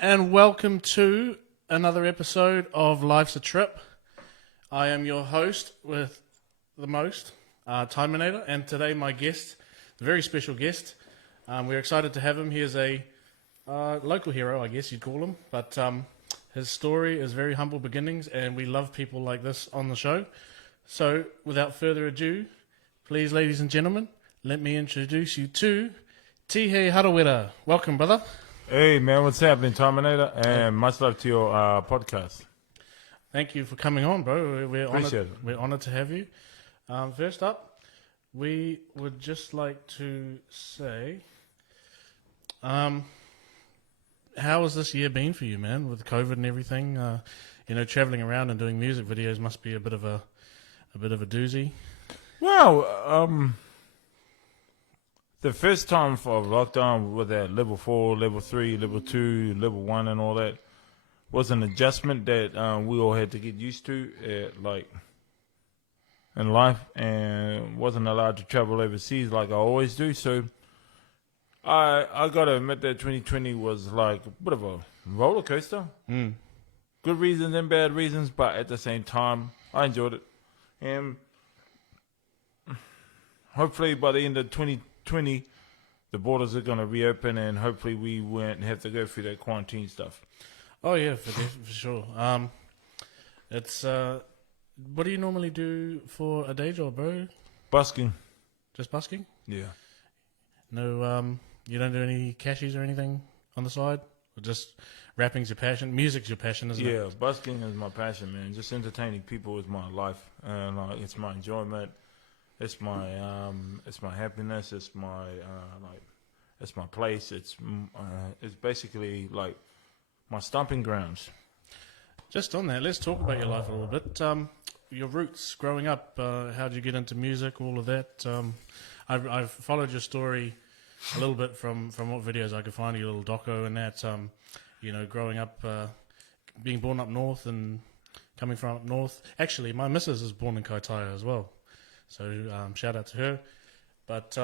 and welcome to another episode of Life's a Trip. I am your host with the most, Timinator, and today my guest, a very special guest. We're excited to have him. He is a local hero, I guess you'd call him, but his story is very humble beginnings, and we love people like this on the show. So, without further ado, please, ladies and gentlemen, let me introduce you to Tihei Harawira. Welcome, brother. Hey man, what's happening, Terminator? And much love to your podcast. Thank you for coming on, bro. Appreciate it. We're honored to have you. First up, we would just like to say, how has this year been for you, man? With COVID and everything, traveling around and doing music videos must be a bit of a doozy. Well, the first time for lockdown with that level 4, level 3, level 2, level 1 and all that was an adjustment that we all had to get used to in life, and wasn't allowed to travel overseas like I always do. So I got to admit that 2020 was like a bit of a roller coaster. Good reasons and bad reasons, but at the same time, I enjoyed it. And hopefully by the end of 2020, the borders are going to reopen, and hopefully we won't have to go through that quarantine stuff. Oh yeah, for sure. It's what do you normally do for a day job, bro? Busking. Just busking? Yeah. No, you don't do any cashies or anything on the side? Or just rapping's your passion? Music's your passion, isn't it? Yeah, busking is my passion, man. Just entertaining people is my life, and it's my enjoyment. It's my happiness. It's my it's my place. It's basically like my stomping grounds. Just on that, let's talk about your life a little bit. Your roots growing up. How did you get into music? All of that. I've followed your story a little bit from what videos I could find. Your little doco and that. Growing up, being born up north and coming from up north. Actually, my missus is born in Kaitaia as well. So shout out to her. But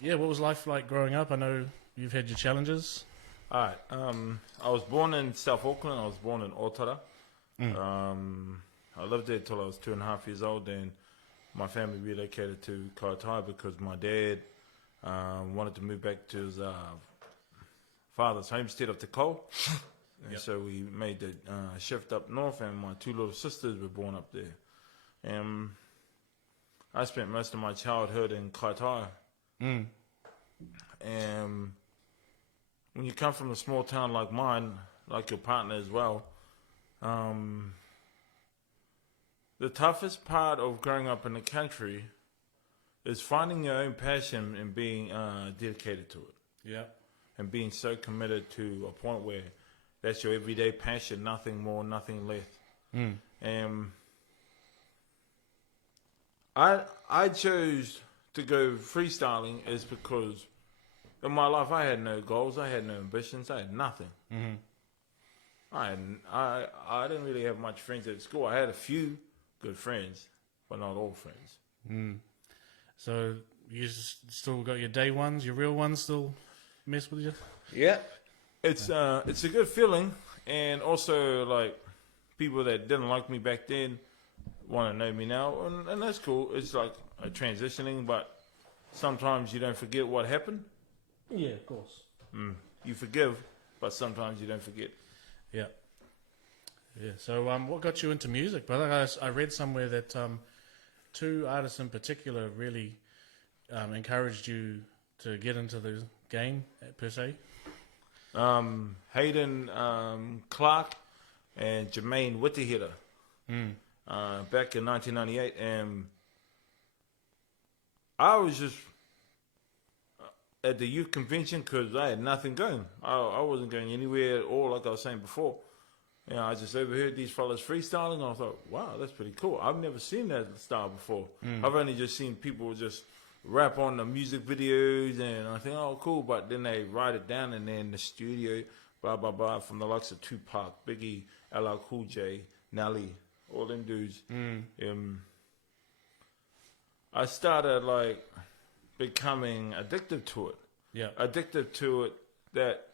what was life like growing up? I know you've had your challenges. All right. I was born in South Auckland. I was born in Otara. I lived there till I was 2.5 years old. Then my family relocated to Kaitaia because my dad wanted to move back to his father's homestead of Te Kau. And so we made the shift up north, and my 2 little sisters were born up there. And I spent most of my childhood in Kaitaia. And when you come from a small town like mine, like your partner as well, the toughest part of growing up in the country is finding your own passion and being dedicated to it. Yeah. And being so committed to a point where that's your everyday passion, nothing more, nothing less. And I chose to go freestyling is because in my life I had no goals, I had no ambitions, I had nothing. I didn't really have much friends at school. I had a few good friends, but not all friends. So you still got your day ones, your real ones still mess with you? Yeah. It's a good feeling, and also like people that didn't like me back then want to know me now, and that's cool. It's like a transitioning, but sometimes you don't forget what happened. Yeah, of course. You forgive, but sometimes you don't forget. Yeah. So what got you into music, brother? I read somewhere that 2 artists in particular really encouraged you to get into the game per se. Hayden Clark and Jermaine Whittihira. Back in 1998, and I was just at the youth convention because I had nothing going. I wasn't going anywhere at all, like I was saying before. I just overheard these fellas freestyling, and I thought, wow, that's pretty cool. I've never seen that style before. I've only just seen people just rap on the music videos, and I think, oh, cool, but then they write it down, and then in the studio, blah, blah, blah, from the likes of Tupac, Biggie, LL Cool J, Nelly, all them dudes. I started like becoming addicted to it. Yeah. Addicted to it that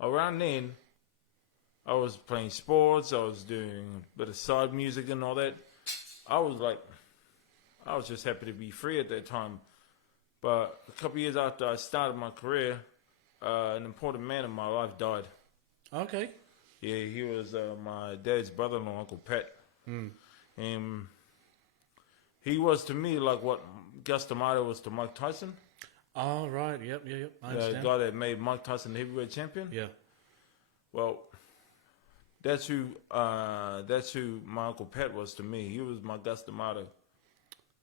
around then, I was playing sports. I was doing a bit of side music and all that. I was just happy to be free at that time. But a couple of years after I started my career, an important man in my life died. Okay. Yeah, he was my dad's brother-in-law, Uncle Pat. And he was to me like what Gus D'Amato was to Mike Tyson. Oh, right. Yep. I The understand. guy that made Mike Tyson the heavyweight champion. Yeah. Well, that's who my Uncle Pat was to me. He was my Gus D'Amato.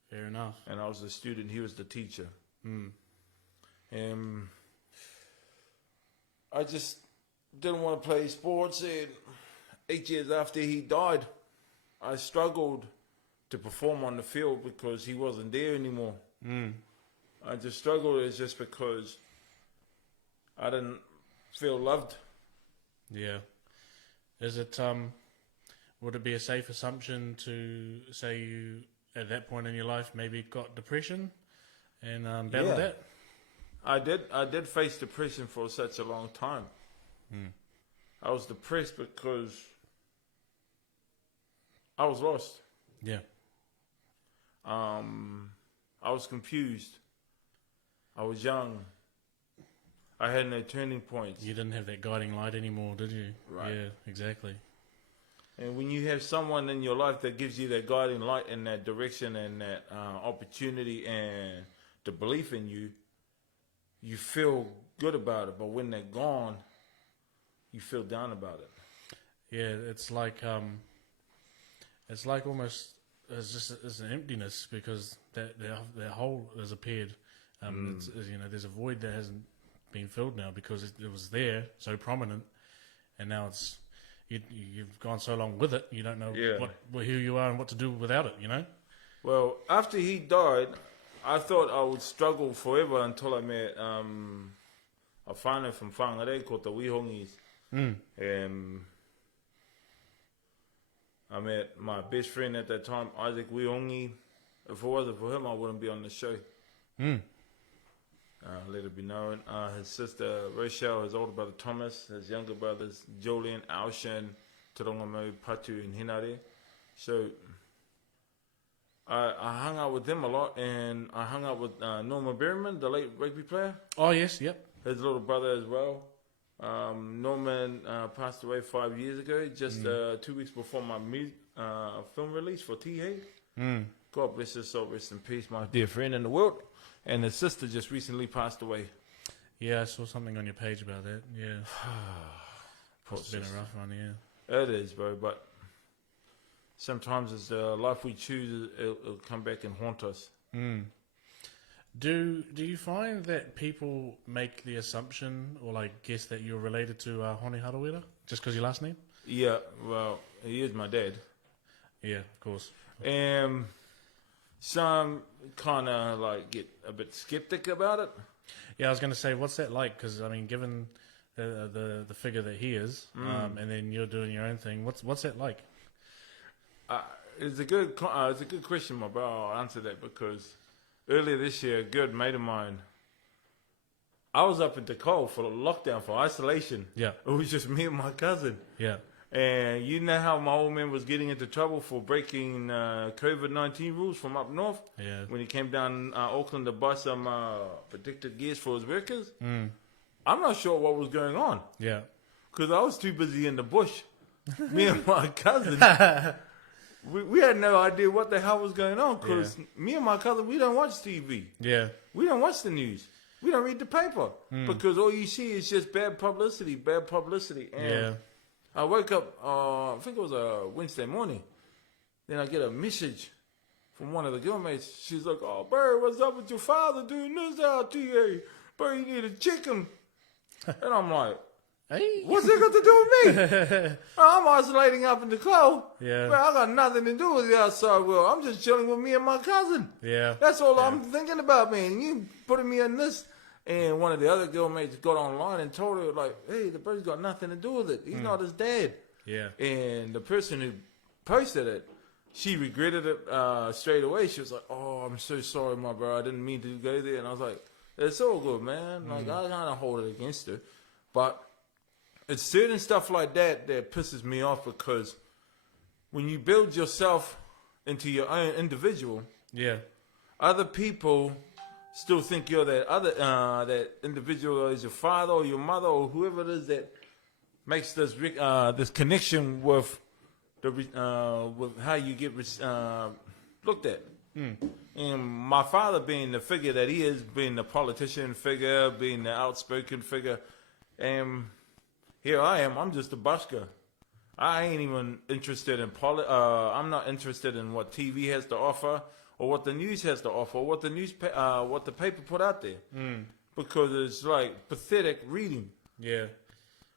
Fair enough. And I was the student, he was the teacher. And I just didn't want to play sports. And 8 years after he died, I struggled to perform on the field because he wasn't there anymore. I just struggled. It's just because I didn't feel loved. Yeah. Is it, would it be a safe assumption to say you, at that point in your life, maybe got depression and battled that? I did face depression for such a long time. I was depressed because I was lost. Yeah. I was confused. I was young. I had no turning points. You didn't have that guiding light anymore, did you? Right. Yeah, exactly. And when you have someone in your life that gives you that guiding light and that direction and that opportunity and the belief in you, you feel good about it. But when they're gone, you feel down about it. Yeah, it's like almost it's an emptiness because that hole has appeared. It's, there's a void that hasn't been filled now because it was there, so prominent, and now it's you've gone so long with it, you don't know who you are and what to do without it. Well, after he died, I thought I would struggle forever until I met a whānau from Whangarei called the Wihongis. I met my best friend at that time, Isaac Wihongi. If it wasn't for him, I wouldn't be on the show. Let it be known. His sister Rochelle, his older brother Thomas, his younger brothers Julian, Alshan, Tarongamau, Patu, and Hinare. So I hung out with them a lot, and I hung out with Norman Berryman, the late rugby player. Oh yes, yep. His little brother as well. Norman passed away 5 years ago, just 2 weeks before my film release for Tihei. God bless his soul, rest in peace, my dear friend in the world. And his sister just recently passed away. Yeah, I saw something on your page about that. Yeah. It's been a rough one, yeah. It is, bro, but sometimes it's the life we choose, it'll come back and haunt us. Do you find that people make the assumption or guess that you're related to Tihei Harawira just because your last name? Yeah, well, he is my dad. Yeah, of course. And some kind of get a bit skeptic about it. Yeah, I was going to say, what's that like? Because I mean, given the figure that he is, and then you're doing your own thing, what's that like? It's a good question, my bro. I'll answer that because earlier this year, a good mate of mine, I was up in Tihei for lockdown, for isolation. Yeah. It was just me and my cousin. Yeah. And you know how my old man was getting into trouble for breaking COVID-19 rules from up north? Yeah. When he came down Auckland to buy some protected gears for his workers? I'm not sure what was going on. Yeah. Because I was too busy in the bush. Me and my cousin, we had no idea what the hell was going on. Because me and my cousin, we don't watch TV. Yeah. We don't watch the news. We don't read the paper. Because all you see is just bad publicity. And I woke up, I think it was a Wednesday morning. Then I get a message from one of the girlmates. She's like, "Oh, Barry, what's up with your father doing this out here? Barry, you need to check him." And I'm like, Hey. what's that got to do with me? I'm isolating up in the cold. Yeah. Well, I got nothing to do with the outside world. I'm just chilling with me and my cousin. Yeah. That's all I'm thinking about, man. You putting me in this. And one of the other girlmates got online and told her, hey, the bird's got nothing to do with it. He's not his dad. Yeah. And the person who posted it, she regretted it straight away. She was like, "Oh, I'm so sorry, my bro. I didn't mean to go there." And I was like, "It's all good, man." I kind of hold it against her. But it's certain stuff like that that pisses me off, because when you build yourself into your own individual, Yeah. other people still think you're that individual is your father or your mother or whoever it is that makes this connection with with how you get looked at. And my father, being the figure that he is, being the politician figure, being the outspoken figure, and here I am. I'm just a busker. I ain't even interested in I'm not interested in what TV has to offer, or what the news has to offer, or what the paper put out there, because it's like pathetic reading. Yeah.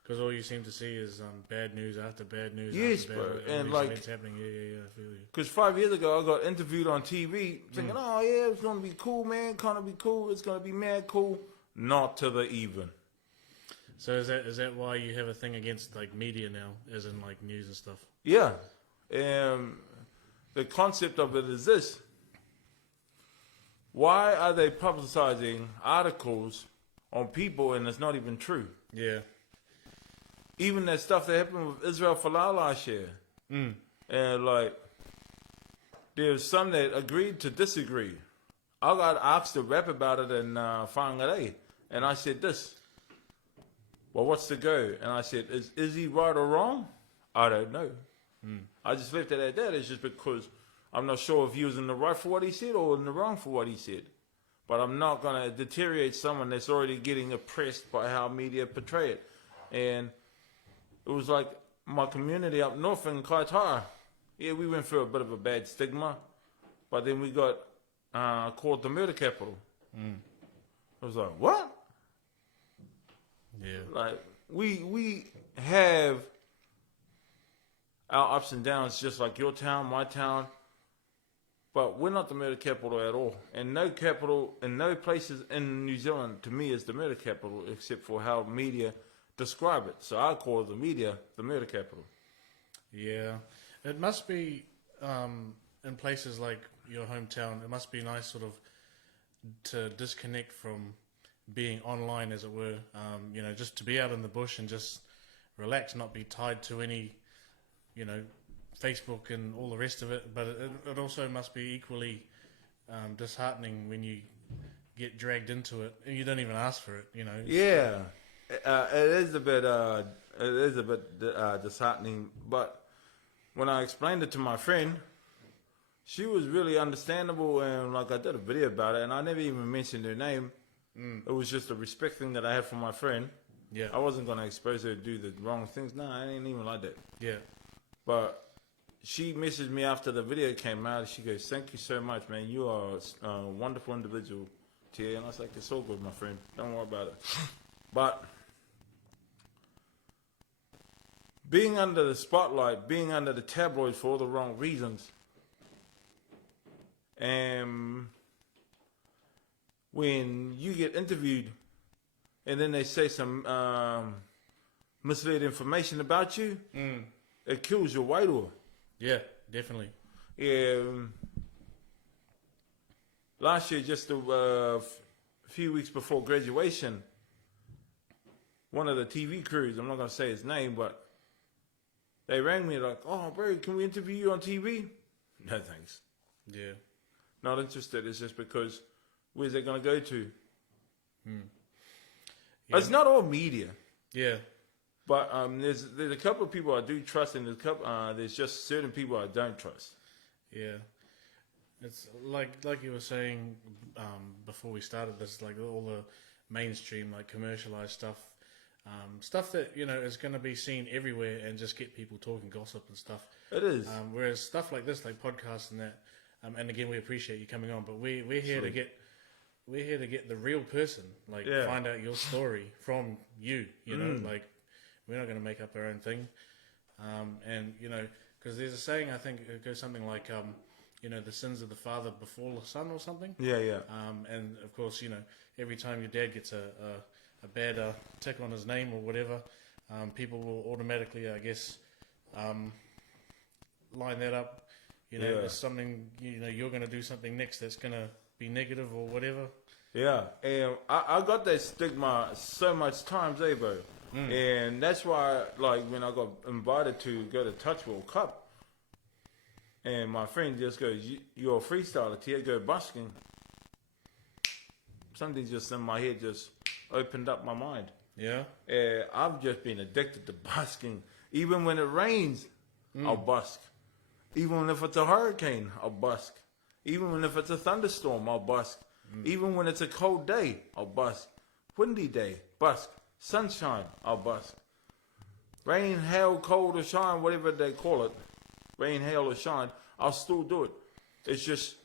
Because all you seem to see is bad news after bad news. Yes, after bro. bad, And all these like, events happening. Yeah, I feel you. because 5 years ago I got interviewed on TV, thinking, oh yeah, it's gonna be cool, man. Gonna be cool. It's gonna be mad cool. Not to the even. So is that why you have a thing against like media now, as in like news and stuff? Yeah. The concept of it is this. Why are they publicizing articles on people and it's not even true? Yeah. Even that stuff that happened with Israel Folau last year. And like, there's some that agreed to disagree. I got asked to rap about it in Whangarei, and I said this. Well, what's the go? And I said, is he right or wrong? I don't know. I just left it at that. It's just because I'm not sure if he was in the right for what he said or in the wrong for what he said. But I'm not going to deteriorate someone that's already getting oppressed by how media portray it. And it was like my community up north in Kaitara. Yeah, we went through a bit of a bad stigma. But then we got called the murder capital. I was like, what? Yeah. Like, we have our ups and downs just like your town, my town. But we're not the murder capital at all. And no capital, and no places in New Zealand, to me, is the murder capital, except for how media describe it. So I call the media the murder capital. Yeah. It must be, in places like your hometown, it must be nice sort of to disconnect from being online, as it were. Just to be out in the bush and just relax, not be tied to any, Facebook and all the rest of it. But it also must be equally disheartening when you get dragged into it and you don't even ask for it. Yeah, it is a bit disheartening. But when I explained it to my friend, she was really understandable, and like I did a video about it, and I never even mentioned her name. It was just a respect thing that I had for my friend. Yeah. I wasn't going to expose her to do the wrong things. No, I ain't even like that. Yeah. But she messaged me after the video came out. She goes, thank you so much, man. You are a wonderful individual, Tihei. And I was like, it's all good, my friend. Don't worry about it. But being under the spotlight, being under the tabloids for all the wrong reasons, and when you get interviewed and then they say some misleading information about you, it kills your wairua. Yeah, definitely. Yeah. Last year, just a few weeks before graduation, one of the TV crews, I'm not going to say his name, but they rang me like, oh, bro, can we interview you on TV? No, thanks. Yeah. Not interested. It's just because, where's it going to go to? Yeah. It's not all media. Yeah. But there's a couple of people I do trust, and there's just certain people I don't trust. Yeah. It's like you were saying before we started this, like all the mainstream, like commercialized stuff, stuff that, is going to be seen everywhere and just get people talking gossip and stuff. It is. Whereas stuff like this, like podcasts and that, and again, we appreciate you coming on, but we're here to get the real person, like find out your story from you, like we're not going to make up our own thing. And, because there's a saying, I think it goes something like, the sins of the father befall the son or something. Yeah. And of course, every time your dad gets a bad tick on his name or whatever, people will automatically, I guess, line that up. There's something, you're going to do something next that's going to be negative or whatever. Yeah, and I got that stigma so much times, bro. And that's why, like, when I got invited to go to Touch World Cup, and my friend just goes, "You're a freestyler, Tihei, go busking." Something just in my head just opened up my mind. Yeah. I've just been addicted to busking. Even when it rains, I'll busk. Even if it's a hurricane, I'll busk. Even if it's a thunderstorm, I'll busk. Even when it's a cold day, I'll busk. Windy day, busk. Sunshine, I'll busk. Rain, hail, cold or shine, whatever they call it. Rain, hail or shine, I'll still do it. It's just,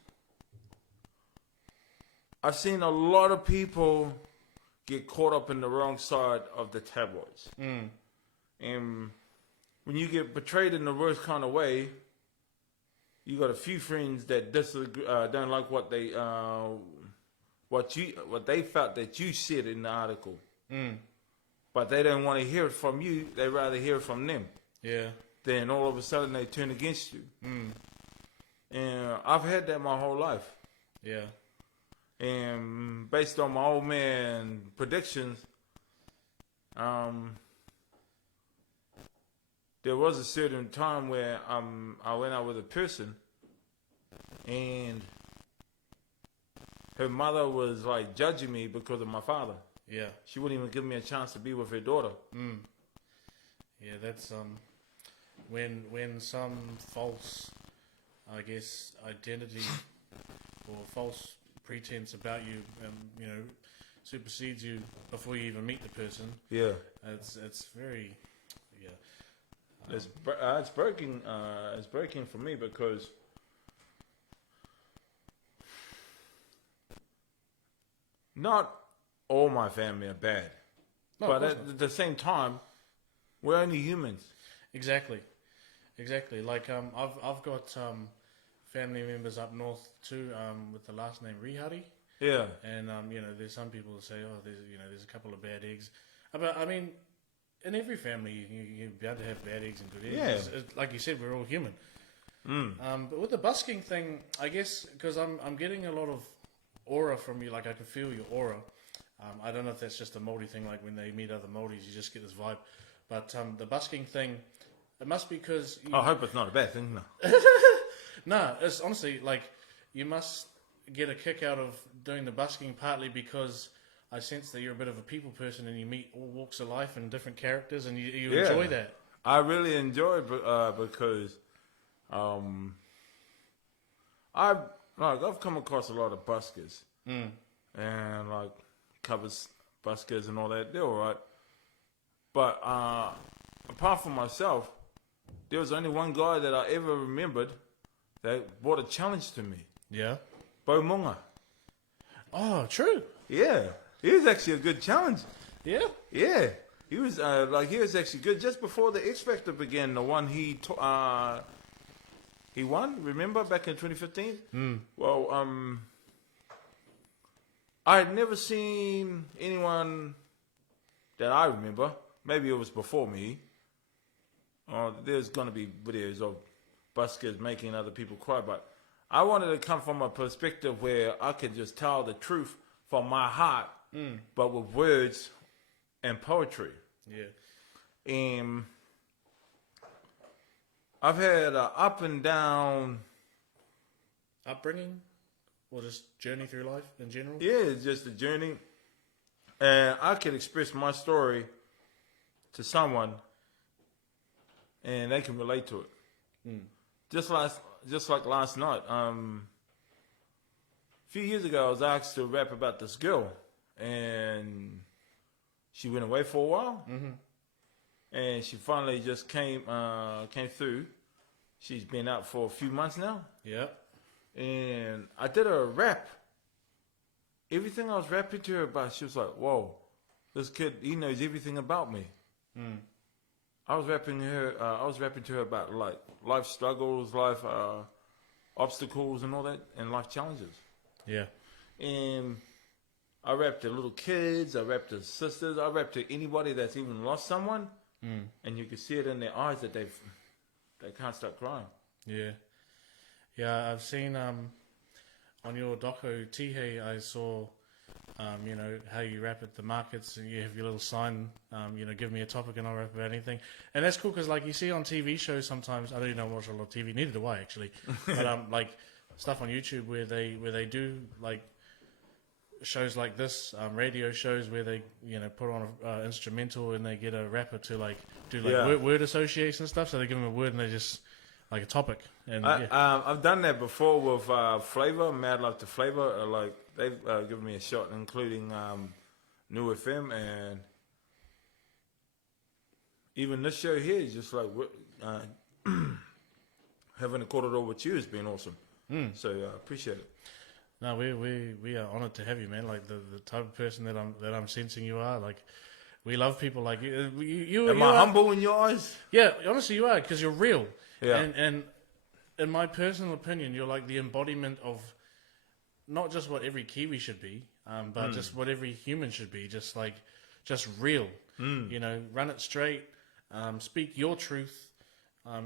I've seen a lot of people get caught up in the wrong side of the tabloids. And when you get betrayed in the worst kind of way, you got a few friends that disagree, don't like what they felt that you said in the article. But they don't want to hear it from you. They rather hear it from them. Yeah. Then all of a sudden they turn against you. And I've had that my whole life. Yeah. And based on my old man predictions, there was a certain time where I went out with a person, and her mother was like judging me because of my father. Yeah. She wouldn't even give me a chance to be with her daughter. Yeah, that's when some false, I guess, identity or false pretense about you, supersedes you before you even meet the person. Yeah, it's very, it's breaking. It's breaking for me because not all my family are bad, no, but at the same time, we're only humans. Exactly. Like I've got family members up north too, with the last name Rihari. Yeah. And there's some people that say, oh, there's a couple of bad eggs. But I mean, in every family, you're bound to have bad eggs and good eggs. Yeah. Like you said, we're all human. But with the busking thing, I guess because I'm getting a lot of aura from you. Like I can feel your aura. I don't know if that's just a Māori thing. Like when they meet other Māoris, you just get this vibe. But the busking thing, it must be because... I hope it's not a bad thing, no. No, it's honestly, like, you must get a kick out of doing the busking partly because I sense that you're a bit of a people person and you meet all walks of life and different characters and you enjoy that. I really enjoy it because I've come across a lot of buskers. And, like, covers buskers and all that. They're all right. But apart from myself, there was only one guy that I ever remembered that brought a challenge to me. Yeah. Bo Munga. Oh, true. Yeah. He was actually a good challenge. Yeah? Yeah. He was he was actually good. Just before the X Factor began, the one he won, remember, back in 2015? Well, I had never seen anyone that I remember. Maybe it was before me. There's going to be videos of buskers making other people cry, but I wanted to come from a perspective where I could just tell the truth from my heart, but with words and poetry. Yeah. And I've had an up and down upbringing or just journey through life in general? Yeah, it's just a journey. And I can express my story to someone and they can relate to it. Just like last night. A few years ago I was asked to rap about this girl and she went away for a while. And she finally just came through. She's been out for a few months now. Yeah. And I did her a rap. Everything I was rapping to her about, she was like, whoa, this kid, he knows everything about me. I was rapping to her about like life struggles, life obstacles and all that, and life challenges. Yeah. And I rap to little kids, I rap to sisters, I rap to anybody that's even lost someone. And you can see it in their eyes that they can't stop crying. Yeah. Yeah, I've seen on your doco Tihei, I saw You know, how you rap at the markets, and you have your little sign, you know, give me a topic and I'll rap about anything. And that's cool because, like, you see on TV shows sometimes, I don't even watch a lot of TV, neither do I actually, but like stuff on YouTube where they do like shows like this, radio shows where they, you know, put on an instrumental and they get a rapper to like do like word association and stuff. So they give them a word and they just like a topic. And I've done that before with Flavor, Mad Love to Flavor. Like they've given me a shot, including New FM, and even this show here is just like having a quarter over with you has been awesome. So I appreciate it. No, we are honoured to have you, man. Like the type of person that I'm sensing you are. Like we love people like you. Am I humble in your eyes? Yeah, honestly, you are because you're real. Yeah. And in my personal opinion, you're like the embodiment of not just what every Kiwi should be, but just what every human should be. Just real. You know, run it straight. Speak your truth.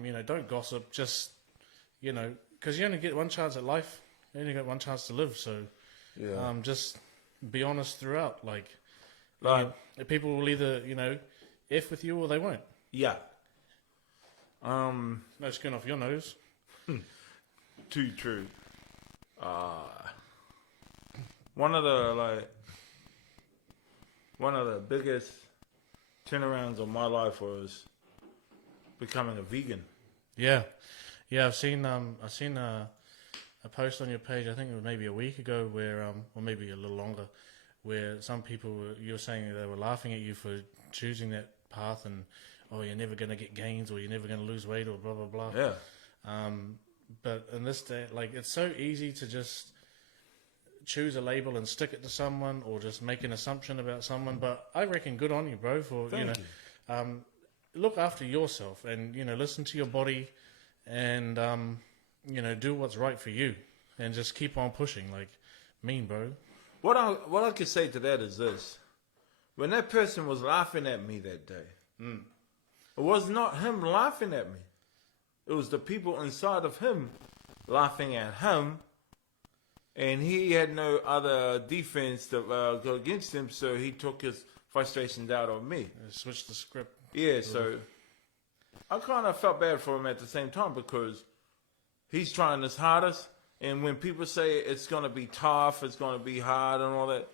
You know, don't gossip. Just, you know, because you only get one chance at life. You only got one chance to live, so just be honest throughout. Like people will either, you know, F with you or they won't. Yeah. No skin off your nose. Too true. One of the biggest turnarounds of my life was becoming a vegan. Yeah. I've seen a post on your page, I think it was maybe a week ago, where or maybe a little longer, where some people you were saying they were laughing at you for choosing that path, and you're never going to get gains, or you're never going to lose weight, or blah blah blah. Yeah. But in this day, like, it's so easy to just choose a label and stick it to someone, or just make an assumption about someone. But I reckon good on you, bro, for Thank you. Look after yourself, and you know, listen to your body, and you know, do what's right for you, and just keep on pushing. Like, bro. What I could say to that is this: when that person was laughing at me that day, it was not him laughing at me. It was the people inside of him laughing at him, and he had no other defense to go against him, so he took his frustrations out on me. Switch the script. Yeah, so I kind of felt bad for him at the same time, because he's trying his hardest, and when people say it's going to be tough, it's going to be hard and all that,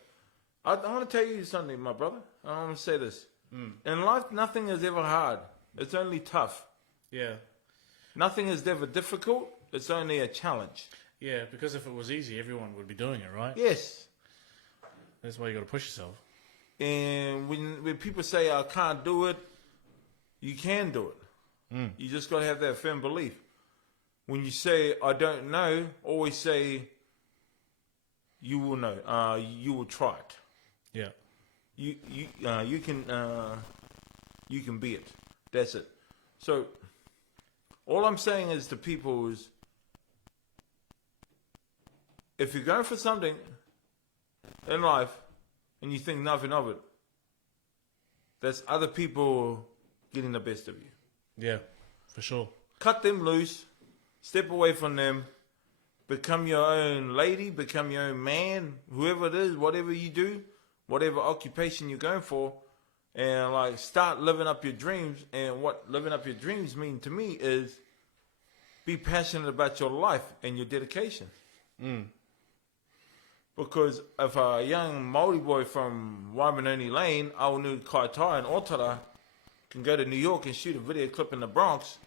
I want to tell you something, my brother. I want to say this. In life, nothing is ever hard. It's only tough. Yeah. Nothing is ever difficult. It's only a challenge. Yeah, because if it was easy, everyone would be doing it, right? Yes. That's why you got to push yourself. And when people say, I can't do it, you can do it. You just got to have that firm belief. When you say, I don't know, always say, you will know. You will try it. Yeah. You can be it. That's it. So, all I'm saying is to people is, if you're going for something in life and you think nothing of it, that's other people getting the best of you. Yeah, for sure. Cut them loose, step away from them, become your own lady, become your own man, whoever it is, whatever you do, whatever occupation you're going for, and like start living up your dreams. And what living up your dreams mean to me is be passionate about your life and your dedication. Because if a young Māori boy from Waimanoni Lane, Aonu Kaitaia and Otara, can go to New York and shoot a video clip in the Bronx,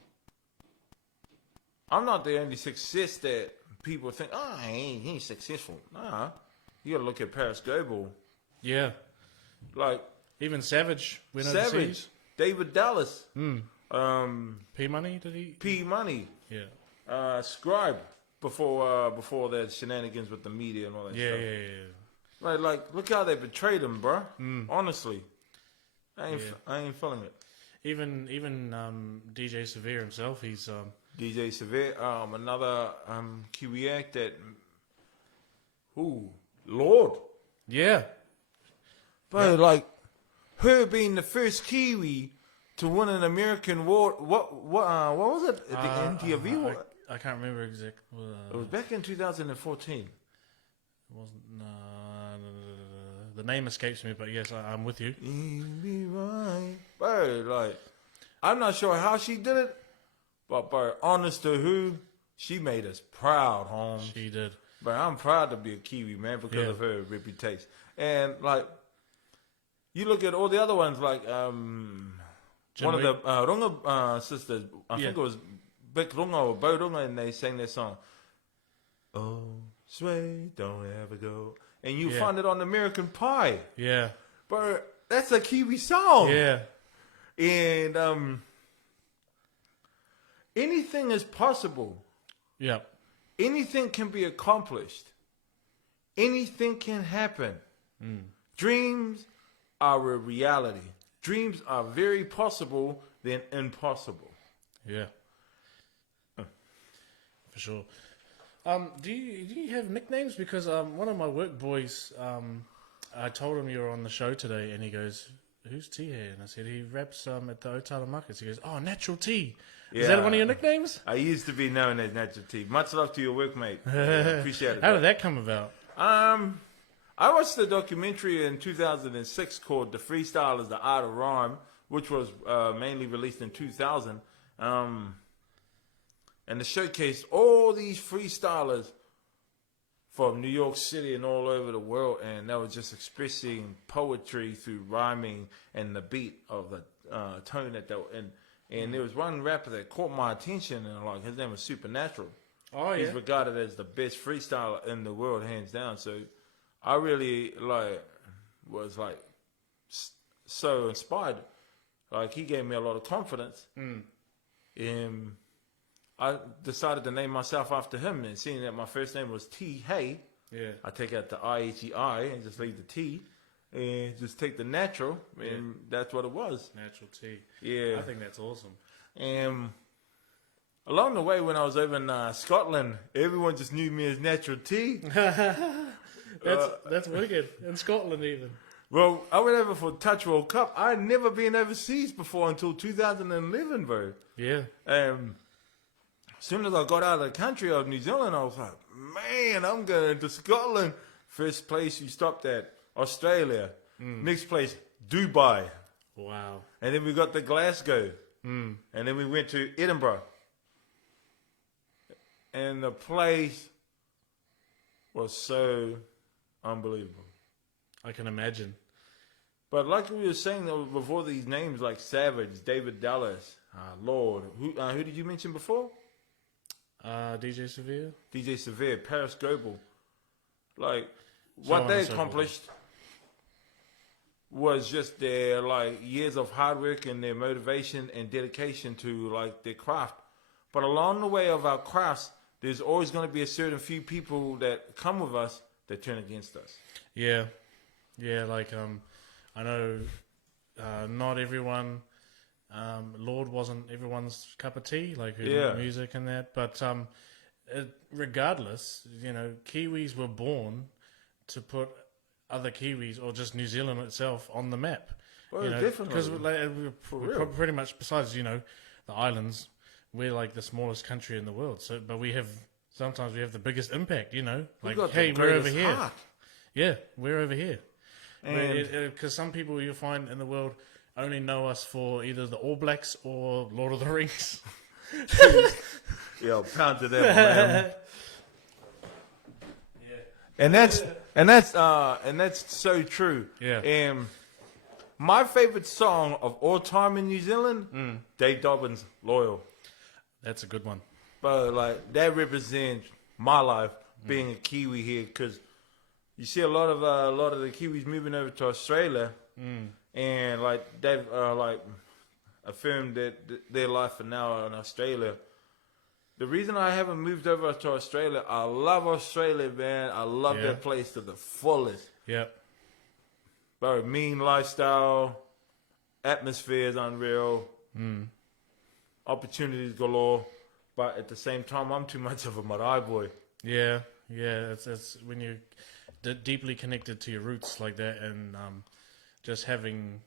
I'm not the only success that people think, he ain't successful. Nah, you gotta look at Paris Goebel. Yeah. Like, even Savage went Savage, overseas. David Dallas. P Money, did he? P Money. Yeah. Scribe before the shenanigans with the media and all that stuff. Yeah. Like, look how they betrayed him, bro. Honestly, I ain't feeling it. Even DJ Severe himself, he's DJ Severe, another Kiwi act that, Lord. Yeah. Bro, like, her being the first Kiwi to win an American award. What was it? At the MTV? I can't remember exactly. It was back in 2014. It wasn't. the name escapes me, but yes, I'm with you. Be right. Bro, like, I'm not sure how she did it, but bro, honest to who, she made us proud, Holmes. She did. But I'm proud to be a Kiwi, man, because of her reputation. And like, you look at all the other ones, like one of the Runga sisters, I think it was Big Runga or Bo Runga, and they sang their song, "Oh, Sway, don't ever go." And you find it on American Pie. Yeah. But that's a Kiwi song. Yeah. And anything is possible. Yeah. Anything can be accomplished. Anything can happen. Dreams are a reality. Dreams are very possible than impossible. Yeah. For sure. Do you have nicknames? Because one of my work boys, I told him you were on the show today, and he goes, "Who's Tihei?" And I said, he raps at the Otara markets. He goes, "Oh, Natural T." Is that one of your nicknames? I used to be known as Natural T. Much love to your workmate. Appreciate it. How did that come about? I watched the documentary in 2006 called "The Freestyle is the Art of Rhyme," which was mainly released in 2000. And it showcased all these freestylers from New York City and all over the world, and they were just expressing poetry through rhyming and the beat of the tone that they were in. And there was one rapper that caught my attention, and like his name was Supernatural. Oh yeah. He's regarded as the best freestyler in the world, hands down. So I really was so inspired. Like, he gave me a lot of confidence. And I decided to name myself after him, and seeing that my first name was Tihei, I take out the I-H-E-I and just leave the T and just take the natural, and that's what it was. Natural T. Yeah. I think that's awesome. And along the way, when I was over in Scotland, everyone just knew me as Natural T. That's wicked. In Scotland even. Well, I went over for Touch World Cup. I had never been overseas before until 2011, bro. Yeah. As soon as I got out of the country of New Zealand, I was like, man, I'm going to Scotland. First place you stopped at, Australia. Next place, Dubai. Wow. And then we got to Glasgow. And then we went to Edinburgh. And the place was so unbelievable. I can imagine. But like we were saying before, these names like Savage, David Dallas, Lord. Who did you mention before? DJ Severe. DJ Severe, Paris Goebel. Like, what they accomplished was just their years of hard work and their motivation and dedication to their craft. But along the way of our crafts, there's always going to be a certain few people that come with us that turn against us. Yeah. Yeah, I know not everyone, Lord wasn't everyone's cup of tea, who did music and that, but regardless, Kiwis were born to put other Kiwis, or just New Zealand itself, on the map. Well, definitely. Because we're pretty much, besides, the islands, we're the smallest country in the world, but sometimes we have the biggest impact, hey, we're over here. Heart. Yeah, we're over here. Because some people you'll find in the world only know us for either the All Blacks or Lord of the Rings. Yeah, pound to them, man. Yeah. And that's so true. Yeah. And my favorite song of all time in New Zealand, Dave Dobbins, "Loyal." That's a good one. But that represents my life being a Kiwi here, because you see a lot of the Kiwis moving over to Australia, and they've affirmed that their life for now in Australia. The reason I haven't moved over to Australia, I love Australia, man. I love that place to the fullest. Yeah. Bro, mean lifestyle, atmosphere is unreal, opportunities galore, but at the same time, I'm too much of a marae boy. Yeah, yeah. It's when you're deeply connected to your roots like that, and just having,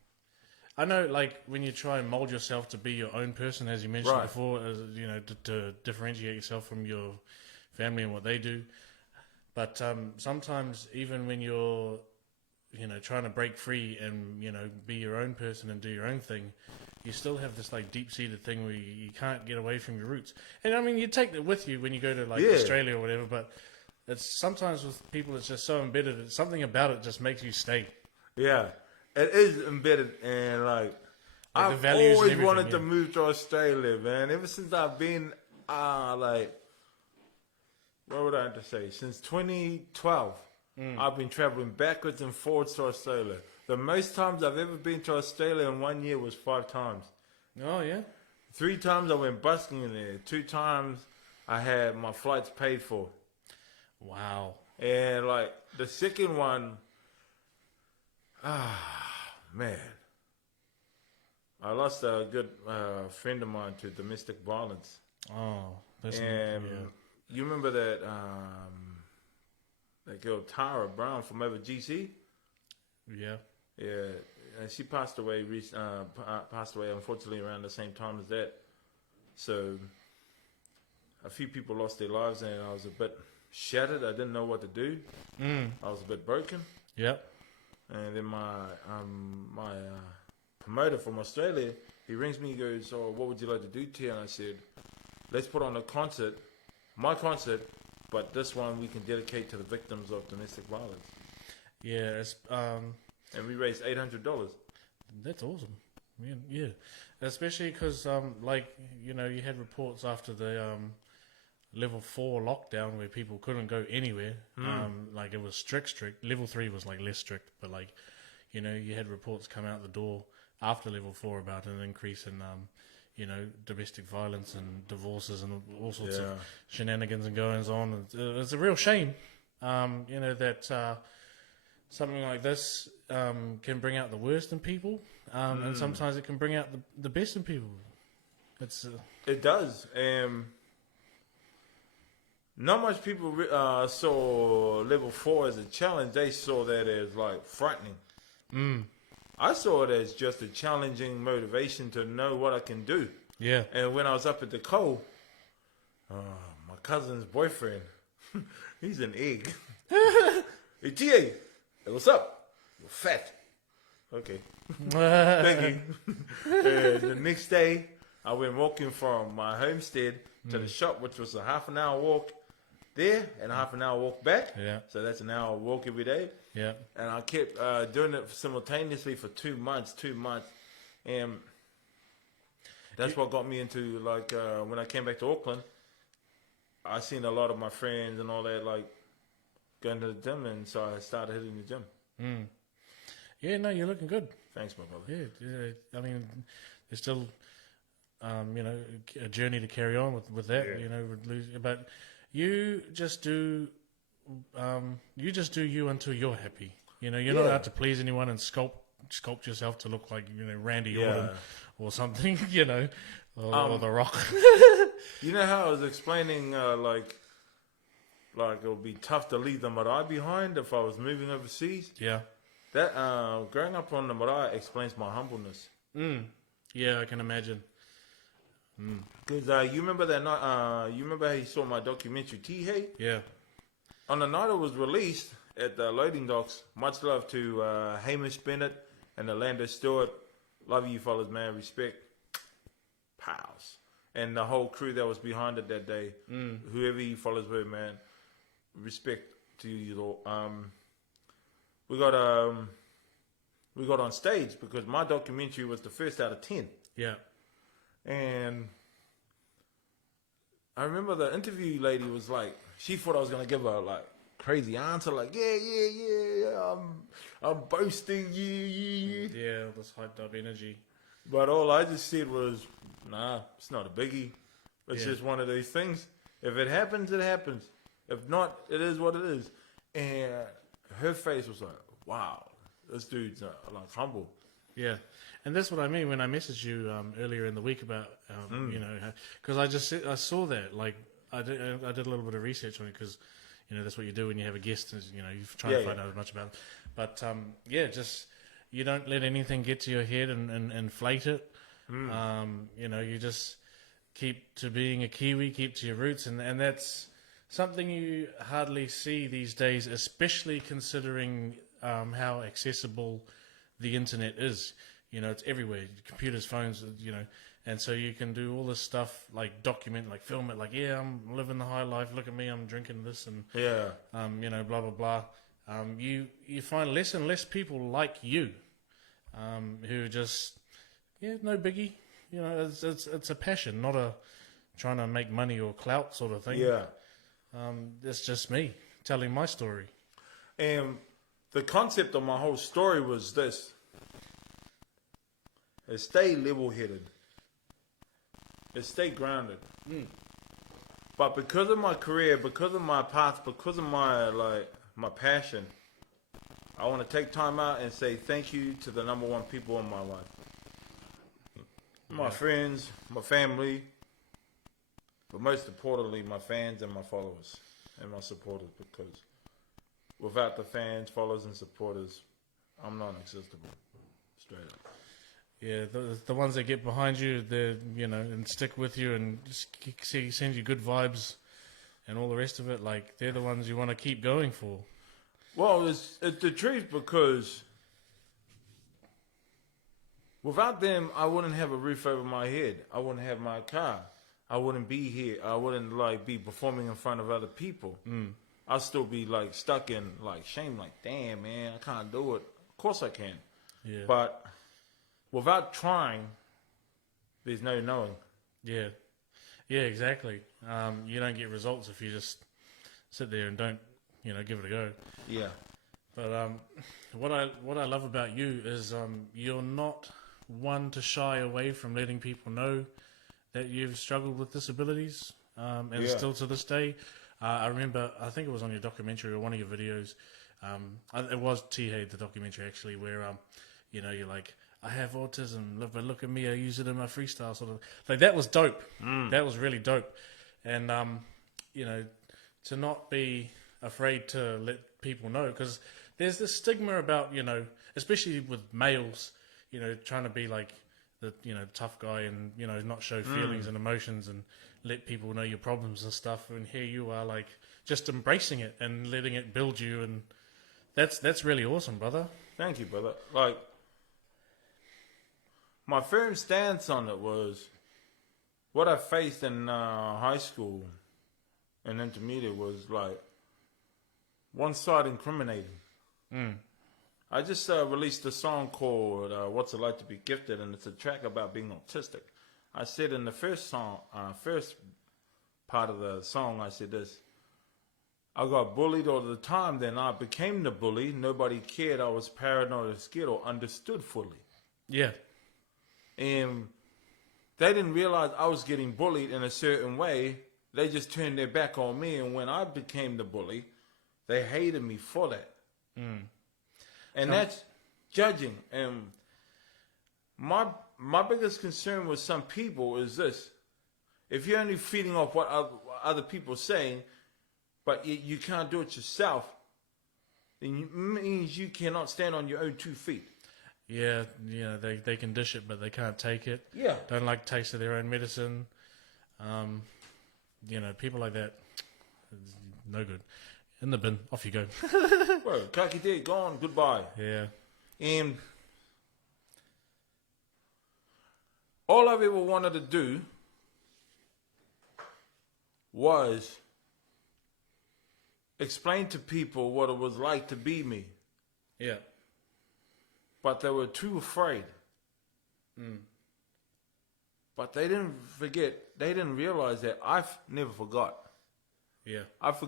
I know, when you try and mold yourself to be your own person, as you mentioned before, to differentiate yourself from your family and what they do. But sometimes, even when you're trying to break free and, be your own person and do your own thing, you still have this like deep-seated thing where you can't get away from your roots. And I mean, you take it with you when you go to like Australia or whatever, but it's sometimes with people it's just so embedded. It's something about it just makes you stay. Yeah, it is embedded, and like the I've values and always everything, wanted to move to Australia, man. Ever since I've been, like, what would I have to say? Since 2012, I've been traveling backwards and forwards to Australia. The most times I've ever been to Australia in 1 year was 5 times. Oh, yeah? 3 times I went busking in there. 2 times I had my flights paid for. Wow. And like the second one, man. I lost a good friend of mine to domestic violence. Oh, that's And you remember that girl Tara Brown from over GC? Yeah. Yeah, and she passed away. Passed away unfortunately around the same time as that. So a few people lost their lives, and I was a bit shattered. I didn't know what to do. I was a bit broken. Yep. And then my promoter from Australia, he rings me. He goes, "Oh, what would you like to do, Tia?" And I said, "Let's put on a concert, my concert, but this one we can dedicate to the victims of domestic violence." Yeah, it's And we raised $800. That's awesome. Yeah. Especially because, you had reports after the level 4 lockdown where people couldn't go anywhere. Like it was strict. Level 3 was like less strict, but you had reports come out the door after level 4 about an increase in, domestic violence and divorces and all sorts of shenanigans and goings on. It's a real shame, that something like this can bring out the worst in people, and sometimes it can bring out the best in people. It does. Not much people saw level 4 as a challenge. They saw that as like frightening. I saw it as just a challenging motivation to know what I can do. Yeah. And when I was up at the Cole, my cousin's boyfriend, he's an egg. Hey, TA, hey, what's up? You're fat. Okay. Thank you. The next day, I went walking from my homestead to the shop, which was a half an hour walk there and a half an hour walk back. Yeah. So that's an hour walk every day. Yeah. And I kept doing it simultaneously for 2 months. And that's what got me into, like, when I came back to Auckland, I seen a lot of my friends and all that, like, going to the gym, and so I started hitting the gym. Yeah, no, you're looking good. Thanks, my brother. Yeah. I mean, there's still, a journey to carry on with that, but you just do you until you're happy. You're not out to please anyone and sculpt yourself to look like, Randy Orton or something, or The Rock. You know how I was explaining, like it would be tough to leave the marae behind if I was moving overseas? Yeah. That growing up on the marae explains my humbleness. Yeah, I can imagine. Because you remember that night, you remember how you saw my documentary, Tihei? Yeah. On the night it was released at the loading docks, much love to Hamish Bennett and Orlando Stewart. Love you fellas, man. Respect. Pals. And the whole crew that was behind it that day. Whoever you fellas were, man. Respect to you all. We got on stage because my documentary was the first out of 10. Yeah. And I remember the interview lady was like, she thought I was gonna give her like crazy answer, like yeah, I'm boasting, yeah. Yeah, this hyped up energy. But all I just said was, nah, it's not a biggie. It's Yeah. just one of these things. If it happens, it happens. If not, it is what it is. And her face was like, wow, this dude's like humble. Yeah, and that's what I mean when I messaged you earlier in the week about because I saw that, like I did a little bit of research on it because that's what you do when you have a guest is you try to find out as much about it. But just you don't let anything get to your head and inflate it. You just keep to being a Kiwi, keep to your roots, and that's something you hardly see these days, especially considering how accessible the internet is. It's everywhere. Computers, phones, and so you can do all this stuff, like document, like film it, like, yeah, I'm living the high life. Look at me, I'm drinking this, and blah blah blah. You find less and less people like you, who just no biggie. It's a passion, not a trying to make money or clout sort of thing. Yeah. It's just me telling my story. And the concept of my whole story was this: is stay level-headed, is stay grounded. But because of my career, because of my path, because of my passion, I want to take time out and say thank you to the number one people in my life. My friends, my family, but most importantly, my fans and my followers and my supporters, because without the fans, followers, and supporters, I'm non-existable. Straight up. Yeah, the ones that get behind you, and stick with you and just send you good vibes and all the rest of it, like, they're the ones you want to keep going for. Well, it's the truth, because without them, I wouldn't have a roof over my head. I wouldn't have my car. I wouldn't be here. I wouldn't, be performing in front of other people. I'd still be, stuck in, shame, damn, man, I can't do it. Of course I can. Yeah. But without trying, there's no knowing. Yeah. Yeah, exactly. You don't get results if you just sit there and don't, give it a go. Yeah. But what I love about you is you're not one to shy away from letting people know that you've struggled with disabilities, and still to this day. I remember, I think it was on your documentary or one of your videos. It was Tihei, the documentary actually, where you're like, I have autism, but look at me, I use it in my freestyle, sort of. Like, that was dope. That was really dope. And to not be afraid to let people know, because there's this stigma about, especially with males, trying to be like the tough guy and not show feelings and emotions and let people know your problems and stuff. And here you are, like, just embracing it and letting it build you, and that's really awesome, brother. Thank you, brother. My firm stance on it was what I faced in high school and intermediate was one side incriminating. I just released a song called What's It Like to Be Gifted, and it's a track about being autistic. I said in the first part of the song, I said this: I got bullied all the time, then I became the bully. Nobody cared. I was paranoid or scared or understood fully. Yeah. And they didn't realize I was getting bullied in a certain way. They just turned their back on me. And when I became the bully, they hated me for that. And that's judging. And my biggest concern with some people is this: if you're only feeding off what other people are saying, but you can't do it yourself, then it means you cannot stand on your own 2 feet. Yeah, they can dish it, but they can't take it. Yeah. Don't like the taste of their own medicine. People like that, no good. In the bin, off you go. Bro, kaki day, gone, goodbye. Yeah. And all I've ever wanted to do was explain to people what it was like to be me. Yeah. But they were too afraid. But they didn't forget. They didn't realize that I've never forgot. Yeah. I've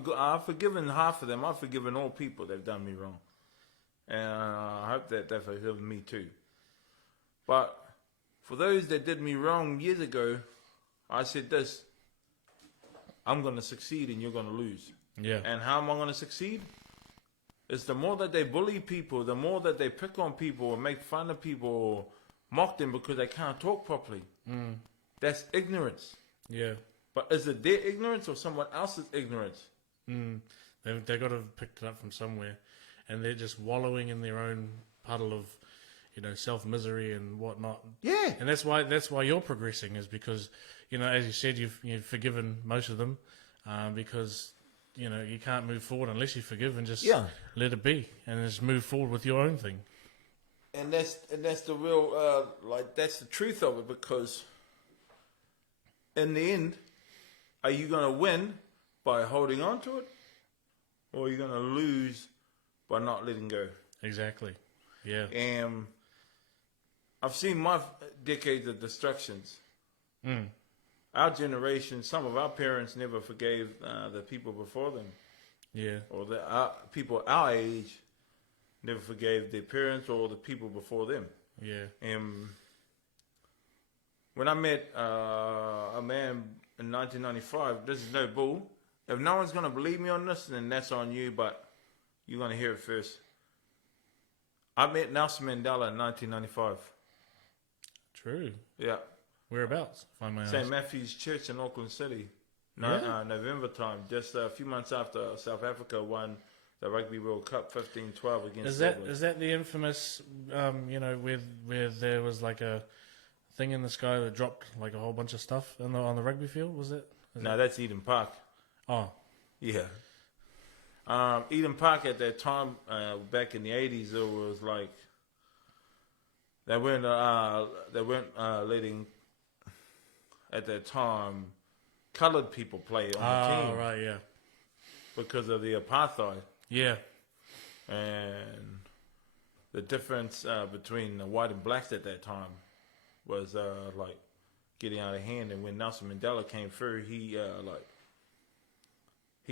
forgiven half of them. I've forgiven all people that have done me wrong. And I hope that they've forgiven me too. But for those that did me wrong years ago, I said this: I'm going to succeed and you're going to lose. Yeah. And how am I going to succeed? It's the more that they bully people, the more that they pick on people or make fun of people or mock them because they can't talk properly. That's ignorance. Yeah. But is it their ignorance or someone else's ignorance? They got to have picked it up from somewhere, and they're just wallowing in their own puddle of, self misery and whatnot. Yeah. And that's why you're progressing, is because, as you said, you've forgiven most of them, because you can't move forward unless you forgive and just Yeah. let it be and just move forward with your own thing. And that's the real that's the truth of it, because in the end, are you going to win by holding on to it, or are you going to lose by not letting go? Exactly. Yeah. And I've seen my decades of destructions. Our generation, some of our parents never forgave the people before them, Yeah. or people our age never forgave their parents or the people before them. Yeah. And when I met a man in 1995, this is no bull. If no one's going to believe me on this, then that's on you, but you're going to hear it first. I met Nelson Mandela in 1995. True. Yeah. Whereabouts, if I may St. ask? Matthew's Church in Auckland City. Yeah. November time, just a few months after South Africa won the Rugby World Cup 15-12 against Is that the infamous, where there was like a thing in the sky that dropped like a whole bunch of stuff on the rugby field? Was it? No, that's Eden Park. Oh, Yeah. Eden Park at that time, back in the 80s, it was like they weren't letting, at that time, coloured people play on the team. Oh, right, yeah. Because of the apartheid. Yeah. And the difference between the white and blacks at that time was like getting out of hand. And when Nelson Mandela came through, he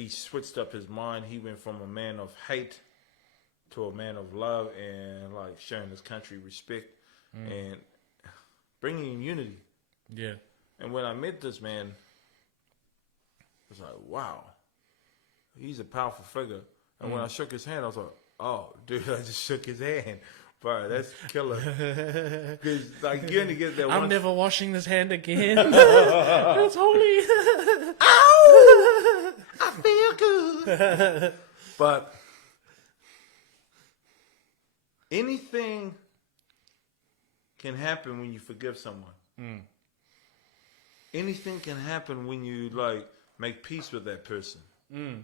switched up his mind. He went from a man of hate to a man of love, and like showing his country respect and bringing in unity. Yeah. And when I met this man, I was like, wow, he's a powerful figure. And when I shook his hand, I was like, oh, dude, I just shook his hand. Bro, that's killer. Because like, you only get that I'm one. never washing this hand again. It's holy. Ow! I feel good. But anything can happen when you forgive someone. Anything can happen when you like make peace with that person. In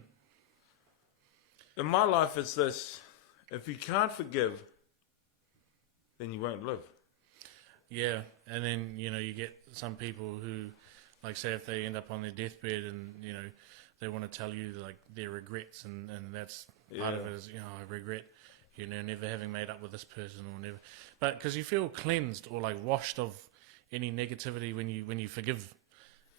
my life, it's this: if you can't forgive, then you won't live. Yeah, and then you get some people who, like, say if they end up on their deathbed and they want to tell you like their regrets, and that's part of it is I regret never having made up with this person or never, but because you feel cleansed or like washed of any negativity when you forgive,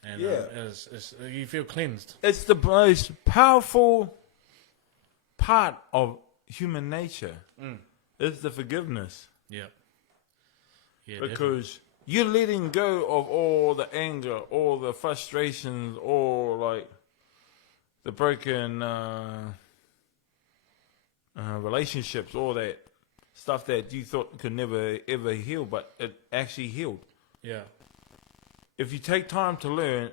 and you feel cleansed. It's the most powerful part of human nature. Is the forgiveness. Yeah. Yeah. Because you're letting go of all the anger, all the frustrations, all like the broken relationships, all that stuff that you thought could never ever heal, but it actually healed. Yeah. If you take time to learn,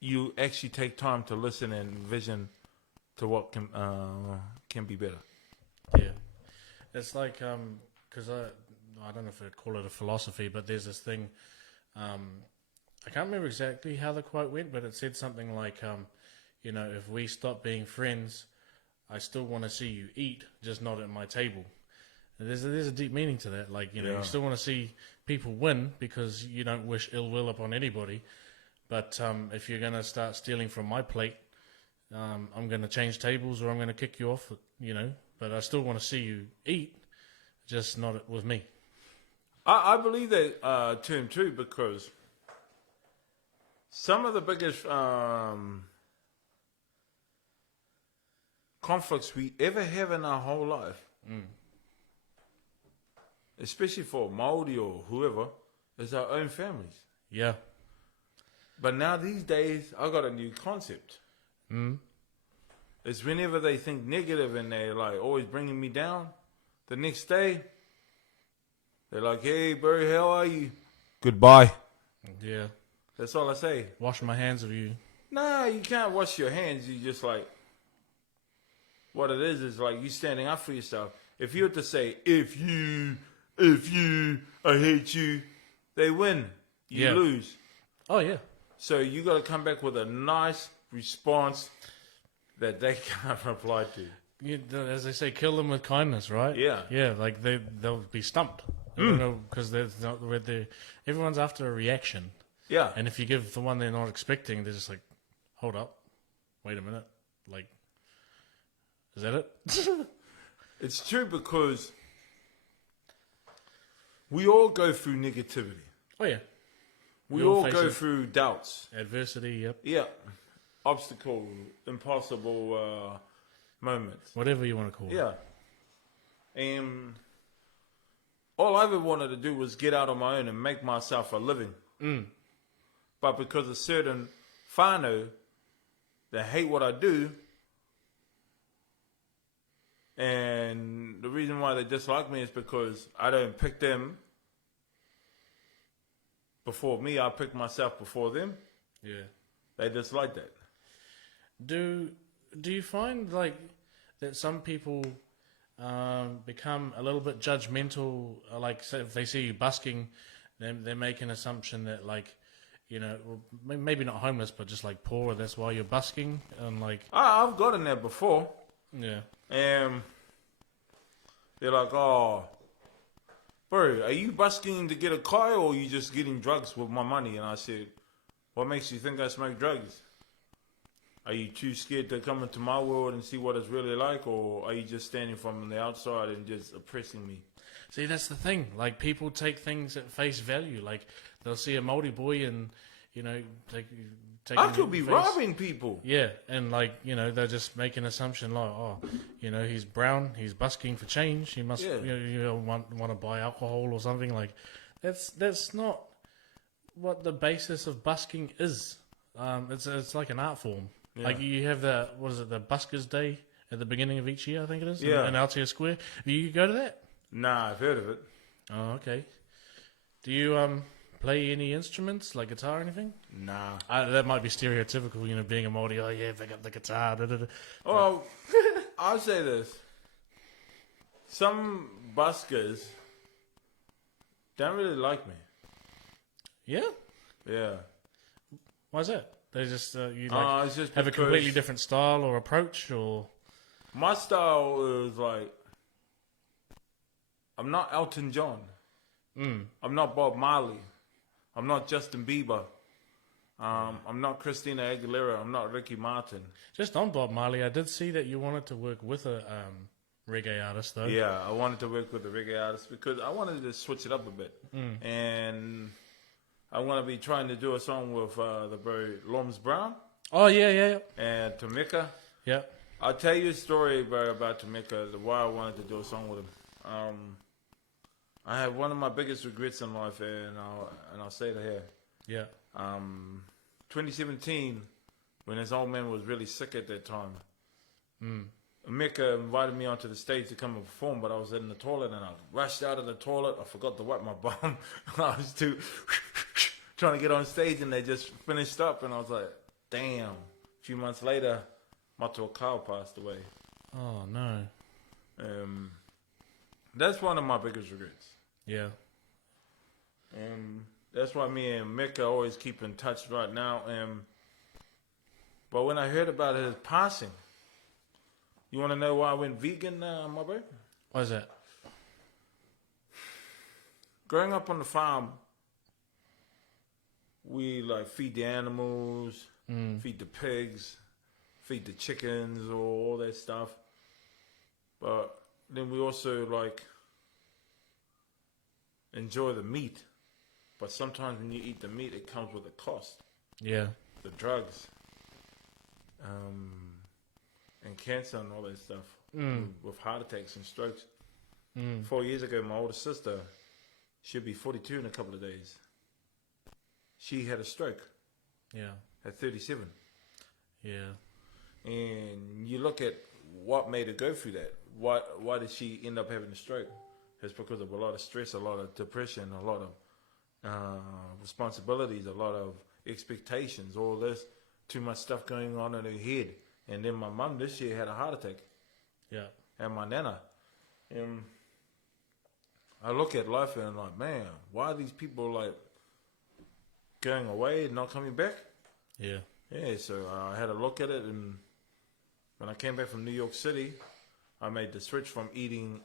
you actually take time to listen and vision to what can be better. Yeah. It's like because I don't know if I'd call it a philosophy, but there's this thing. I can't remember exactly how the quote went, but it said something like, if we stop being friends, I still want to see you eat, just not at my table. And there's a deep meaning to that. Like, you still want to see people win because you don't wish ill will upon anybody. But if you're going to start stealing from my plate, I'm going to change tables or I'm going to kick you off, But I still want to see you eat, just not with me. I believe that term too, because some of the biggest conflicts we ever have in our whole life, especially for Maori or whoever, is our own families. Yeah. But now these days, I got a new concept. It's whenever they think negative and they're like always bringing me down, the next day, they're like, hey, bro, how are you? Goodbye. Yeah. That's all I say. Wash my hands of you. Nah, you can't wash your hands. You just like, what it is like you standing up for yourself. If you were to say, if you, I hate you, they win. You lose. Oh, yeah. So you got to come back with a nice response that they can't reply to. Yeah, as they say, kill them with kindness, right? Yeah. Yeah, like they'll be stumped. Because everyone's after a reaction. Yeah. And if you give the one they're not expecting, they're just like, hold up, wait a minute. Like, is that it? It's true because we all go through negativity. Oh, yeah. We We all all face go it. through doubts. Adversity, yep. Yeah. Obstacle, impossible moments. Whatever you want to call it. Yeah. And all I ever wanted to do was get out on my own and make myself a living. But because of certain whānau that hate what I do, and the reason why they dislike me is because I don't pick them before me, I pick myself before them. Yeah. They dislike that. Do you find like that some people become a little bit judgmental? Like, say if they see you busking, they make an assumption that like, you know, maybe not homeless, but just like poor. That's why you're busking, and like, I've gotten that before. yeah, And they're like, oh, bro, are you busking to get a car or are you just getting drugs with my money? And I said, what makes you think I smoke drugs? Are you too scared to come into my world and see what it's really like? Or are you just standing from the outside and just oppressing me? see, that's the thing. Like, people take things at face value. Like, they'll see a Māori boy and, you know, take I could be robbing people. Yeah, and like, you know, they're just make an assumption like, oh, you know, he's brown, he's busking for change, he must, Yeah. you know, want to buy alcohol or something. Like, that's not what the basis of busking is. It's like an art form. Yeah. Like, you have the Buskers Day at the beginning of each year, I think it is, Yeah. in Aotea Square. Do you go to that? Nah, I've heard of it. Oh, okay. Do you play any instruments, like guitar or anything? Nah. That might be stereotypical, you know, being a Māori. Oh yeah, pick up the guitar. Da, da, da. Well, I'll say this. Some buskers don't really like me. Yeah. Yeah. Why is that? They just you like It's just have a because completely different style or approach, or my style is like, I'm not Elton John. I'm not Bob Marley. I'm not Justin Bieber. I'm not Christina Aguilera. I'm not Ricky Martin. just on Bob Marley. I did see that you wanted to work with a reggae artist, though. Yeah, I wanted to work with a reggae artist because I wanted to switch it up a bit. And I want to be trying to do a song with the bro Loms Brown Oh yeah. and Tamika. Yeah. I'll tell you a story, bro, about Tamika, why I wanted to do a song with him. I had one of my biggest regrets in life, and I'll say it here. Yeah. 2017, when his old man was really sick at that time, Mecca invited me onto the stage to come and perform, but I was in the toilet and I rushed out of the toilet. I forgot to wipe my bum. I was too trying to get on stage, and they just finished up, and I was like, damn. A few months later, Matua Kau passed away. Oh no. That's one of my biggest regrets. Yeah. That's why me and Mecca always keep in touch right now. But when I heard about his passing, you want to know why I went vegan, my bro? Why is that? Growing up on the farm, we like feed the animals, feed the pigs, feed the chickens, or all that stuff. But then we also like enjoy the meat. But sometimes when you eat the meat, it comes with a cost. Yeah. The drugs, and cancer and all that stuff, with heart attacks and strokes. 4 years ago, my older sister, she'll be 42 in a couple of days. She had a stroke Yeah. at 37. Yeah. And you look at what made her go through that. Why did she end up having a stroke? It's because of a lot of stress, a lot of depression, a lot of responsibilities, a lot of expectations, all this, too much stuff going on in her head. And then my mum this year had a heart attack. Yeah. And my nana. And I look at life and I'm like, man, why are these people like going away and not coming back? Yeah. Yeah, so I had a look at it, and when I came back from New York City, I made the switch from eating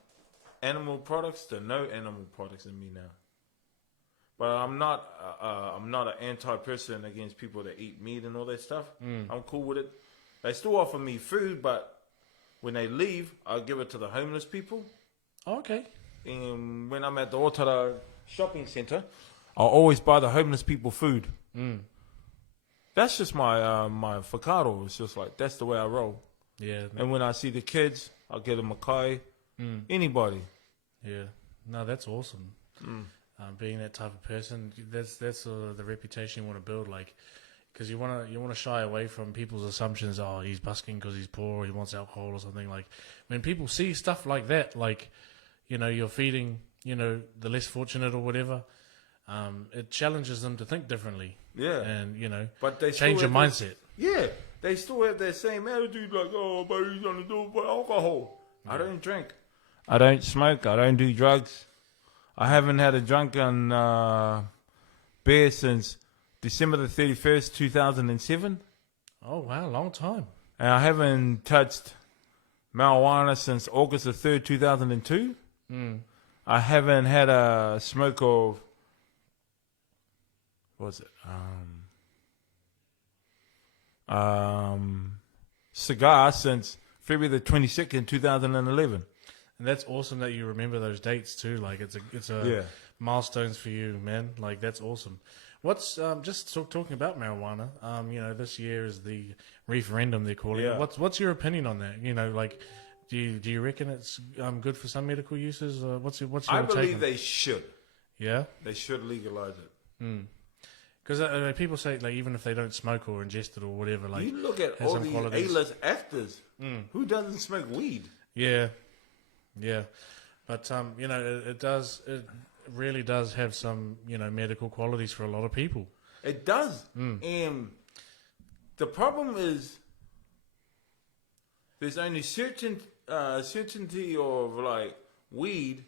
animal products to no animal products in me now. But I'm not an anti-person against people that eat meat and all that stuff. I'm cool with it. They still offer me food, but when they leave, I give it to the homeless people. Oh, okay. And when I'm at the Otara shopping centre, I'll always buy the homeless people food. That's just my my whakaaro. It's just like, that's the way I roll. Yeah. And when I see the kids, I'll get them a kai. Anybody. Yeah. No, that's awesome. Being that type of person, that's sort of the reputation you want to build. Like, because you want to shy away from people's assumptions. Oh, he's busking because he's poor, or he wants alcohol or something. Like, when people see stuff like that, like, you know, you're feeding, you know, the less fortunate or whatever, it challenges them to think differently. Yeah. And, you know, but they change your mindset. Yeah. They still have that same attitude, like, oh, but he's going to do it for alcohol. Yeah. I don't drink. I don't smoke. I don't do drugs. I haven't had a drunken beer since December the 31st, 2007. Oh, wow, long time. And I haven't touched marijuana since August the 3rd, 2002. I haven't had a smoke of, what was it? Cigar since February the 22nd, 2011. And that's awesome that you remember those dates too. Like, it's a milestones for you, man. Like, that's awesome. What's just talking about marijuana? You know, this year is the referendum they're calling it. What's your opinion on that? You know, like, do you reckon it's good for some medical uses? What's your I take believe on they should. Yeah, they should legalize it. Because people say, like, even if they don't smoke or ingest it or whatever, like, you look at all these A-list actors. Who doesn't smoke weed? Yeah. But you know, it really does have some, you know, medical qualities for a lot of people. It does. And the problem is there's only certainty of like weed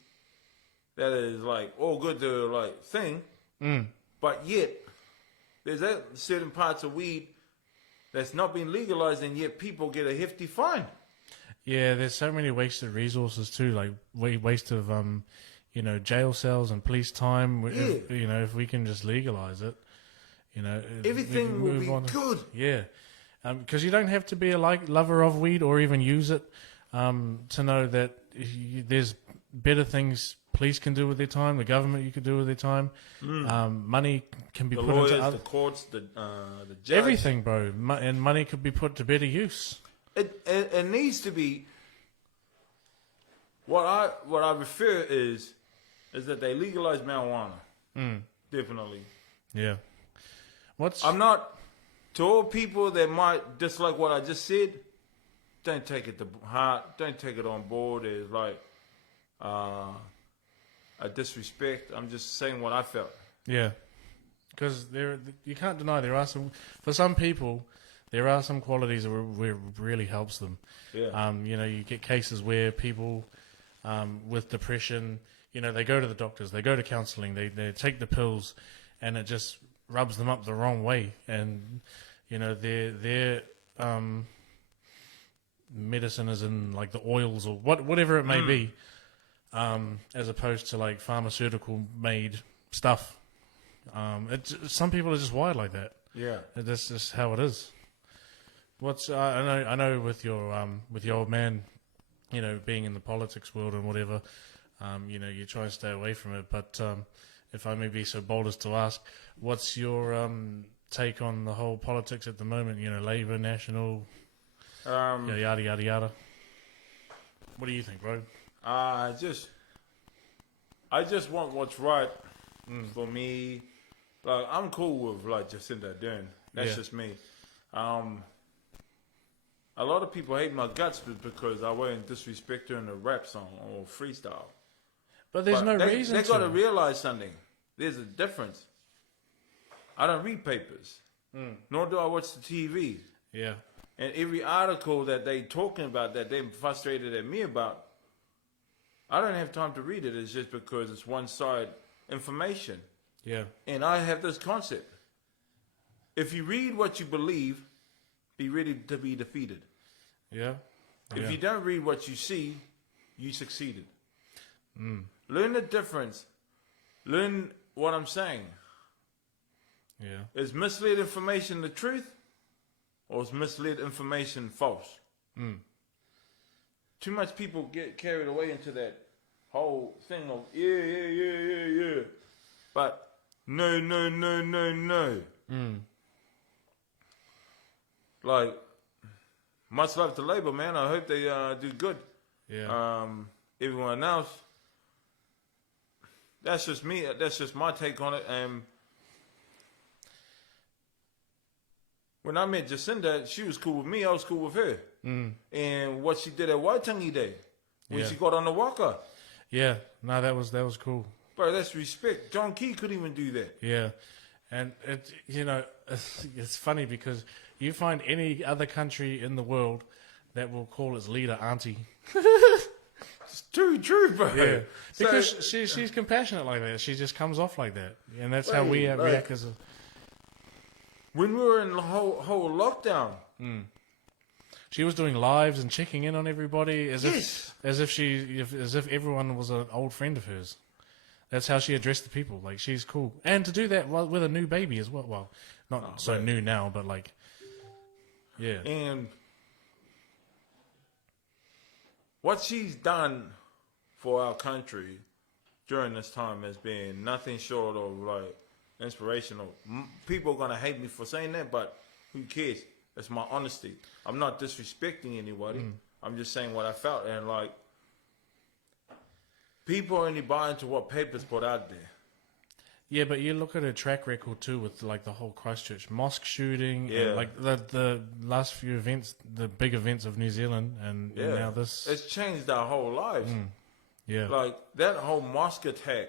that is like all good to like thing. But yet there's that certain parts of weed that's not been legalized, and yet people get a hefty fine. Yeah, there's so many wasted resources too, like waste of you know, jail cells and police time. If, you know, if we can just legalize it, you know, everything will be good. Yeah, because you don't have to be a lover of weed or even use it to know that there's better things police can do with their time, the government you can do with their time. Money can be put lawyers, into the courts, the judge. Everything, bro, and money could be put to better use. It needs to be. What I refer is that they legalize marijuana. Definitely. Yeah. I'm not, to all people that might dislike what I just said, don't take it to heart. Don't take it on board as like a disrespect. I'm just saying what I felt. Yeah. Because you can't deny there are some, for some people, there are some qualities where it really helps them. Yeah. You know, you get cases where people with depression, you know, they go to the doctors, they go to counselling, they take the pills, and it just rubs them up the wrong way. And, you know, their medicine is in, like, the oils or whatever it may be, as opposed to, like, pharmaceutical-made stuff. Some people are just wired like that. Yeah. That's just how it is. I know with your old man, you know, being in the politics world and whatever, you know, you try and stay away from it. But if I may be so bold as to ask, what's your take on the whole politics at the moment? You know, Labour, National, yada yada yada. What do you think, bro? I just want what's right for me. Like, I'm cool with like Jacinda Ardern. That's just me. A lot of people hate my guts because I won't disrespect her in a rap song or freestyle. But there's no reason to. They got to realize something. There's a difference. I don't read papers, nor do I watch the TV. Yeah. And every article that they talking about that they're frustrated at me about, I don't have time to read it. It's just because it's one-side information. Yeah. And I have this concept. If you read what you believe, be ready to be defeated. Yeah. If you don't read what you see, you succeeded. Learn the difference. Learn what I'm saying. Yeah. Is misled information the truth? Or is misled information false? Too much people get carried away into that whole thing of, yeah. But no. Like, much love to Labour, man. I hope they do good. Yeah. Everyone else, that's just me. That's just my take on it. And when I met Jacinda, she was cool with me. I was cool with her. And what she did at Waitangi Day, when she got on the waka. Yeah. No, that was cool. Bro, that's respect. John Key couldn't even do that. Yeah. And it's funny because you find any other country in the world that will call its leader auntie. It's too true, bro. Yeah. Because she's compassionate like that. She just comes off like that. And that's how we react as a... When we were in the whole lockdown. She was doing lives and checking in on everybody as if everyone was an old friend of hers. That's how she addressed the people. Like, she's cool. And to do that with a new baby as well. Well, not new now, but like, yeah. And what she's done for our country during this time has been nothing short of like inspirational. People are going to hate me for saying that, but who cares? It's my honesty. I'm not disrespecting anybody. I'm just saying what I felt. And like, people only buy into what papers put out there. Yeah, but you look at her track record too with like the whole Christchurch mosque shooting, Yeah. and like the last few events, the big events of New Zealand, and now this. It's changed our whole lives. Yeah. Like that whole mosque attack,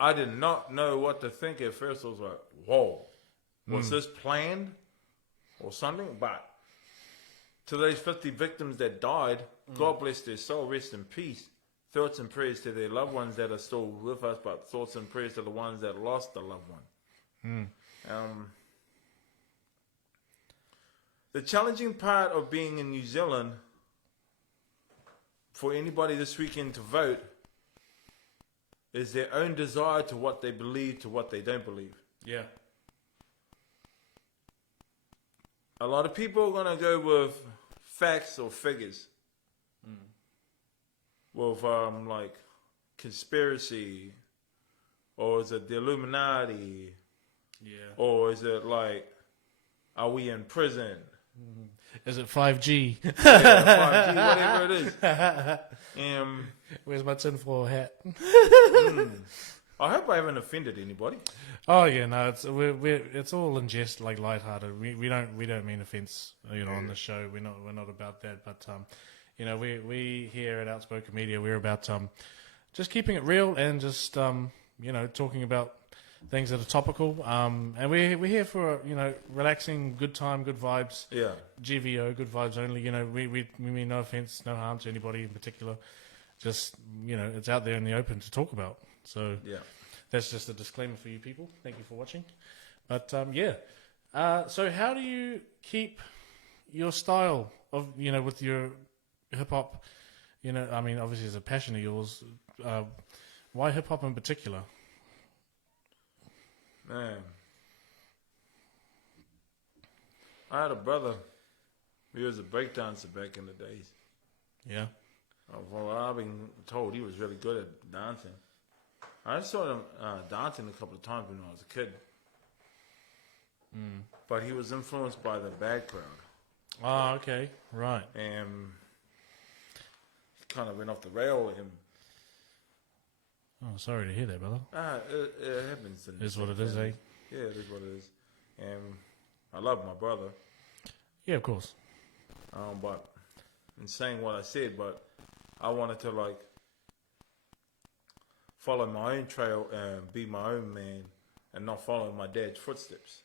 I did not know what to think at first. I was like, whoa, was this planned or something? But to those 50 victims that died, God bless their soul, rest in peace. Thoughts and prayers to their loved ones that are still with us, but thoughts and prayers to the ones that lost a loved one. The challenging part of being in New Zealand for anybody this weekend to vote is their own desire to what they believe to what they don't believe. Yeah. A lot of people are going to go with facts or figures. With like conspiracy, or is it the Illuminati? Yeah. Or is it like, are we in prison? Is it 5G? Yeah, 5G, whatever it is. Where's my tinfoil hat? I hope I haven't offended anybody. Oh yeah, no, it's all in jest, like lighthearted. We don't mean offence, on the show. We're not about that, but we here at Outspoken Media, we're about just keeping it real and just talking about things that are topical. And we're here for relaxing, good time, good vibes. Yeah. GVO, good vibes only. We mean no offense, no harm to anybody in particular. Just it's out there in the open to talk about. So Yeah. that's just a disclaimer for you people. Thank you for watching. But so how do you keep your style of with your hip hop? Obviously it's a passion of yours. Why hip hop in particular? Man, I had a brother. He was a breakdancer back in the days. Yeah. Well, I've been told he was really good at dancing. I saw him dancing a couple of times when I was a kid. But he was influenced by the bad crowd. Oh, okay. Right. And kind of went off the rail with him. Oh, sorry to hear that, brother. It happens. Is what it is, eh? Yeah, it is what it is. And I love my brother. Yeah, of course. But in saying what I said, but I wanted to like follow my own trail and be my own man and not follow my dad's footsteps.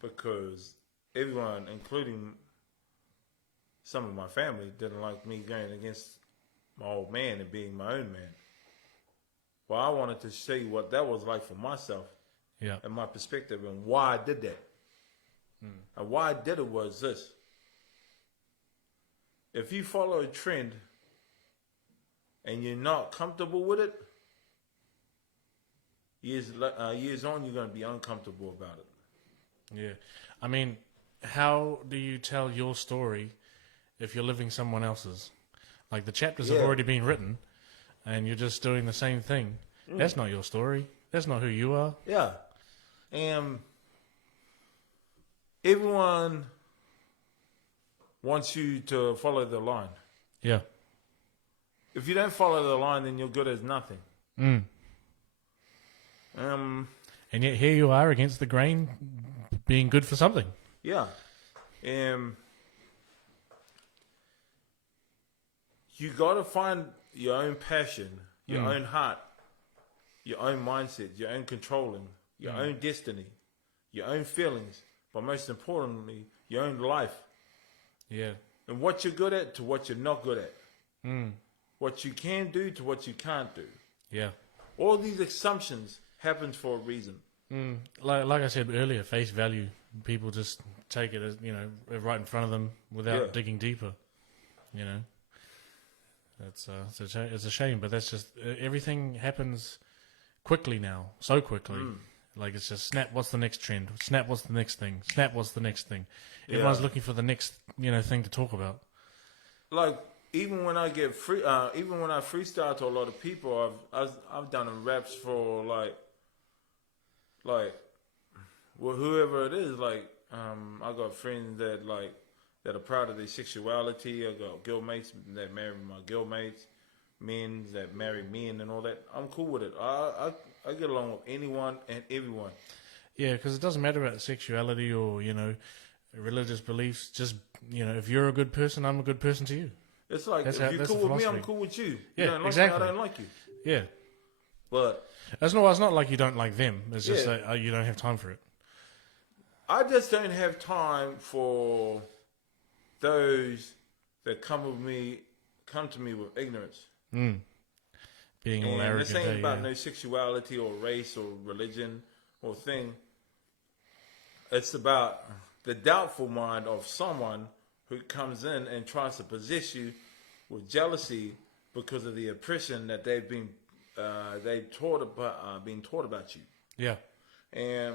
Because everyone, including some of my family, didn't like me going against my old man and being my own man. Well, I wanted to show you what that was like for myself. Yeah. And my perspective and why I did that. And why I did it was this. if you follow a trend and you're not comfortable with it, years on, you're going to be uncomfortable about it. Yeah. I mean, how do you tell your story if you're living someone else's? Like, the chapters have already been written, and you're just doing the same thing. That's not your story. That's not who you are. Yeah. And everyone wants you to follow the line. Yeah. If you don't follow the line, then you're good as nothing. And yet here you are against the grain, being good for something. Yeah. You got to find your own passion, your own heart, your own mindset, your own controlling, your own destiny, your own feelings, but most importantly, your own life. Yeah. And what you're good at to what you're not good at. What you can do to what you can't do. Yeah. All these assumptions happens for a reason. Like I said earlier, face value. People just take it as, right in front of them without digging deeper. It's a shame, but that's just everything happens quickly now, so quickly. Like, it's just snap. What's the next trend? Snap. What's the next thing? Snap. What's the next thing? Everyone's looking for the next thing to talk about. Like, even when I get even when I freestyle to a lot of people, I've done raps for whoever it is. Like, I got friends that are proud of their sexuality. I got girl mates that marry my girl mates, men that marry men, and all that. I'm cool with it. I get along with anyone and everyone. Yeah, because it doesn't matter about sexuality or religious beliefs. Just if you're a good person, I'm a good person to you. It's like, if you're cool with me, I'm cool with you. You don't like exactly. me, I don't like you. Yeah. But it's not like you don't like them. It's just that you don't have time for it. I just don't have time for those that come to me with ignorance. Being all arrogant. This ain't about no sexuality or race or religion or thing. It's about the doubtful mind of someone who comes in and tries to possess you with jealousy because of the oppression that they've been taught about you. Yeah. And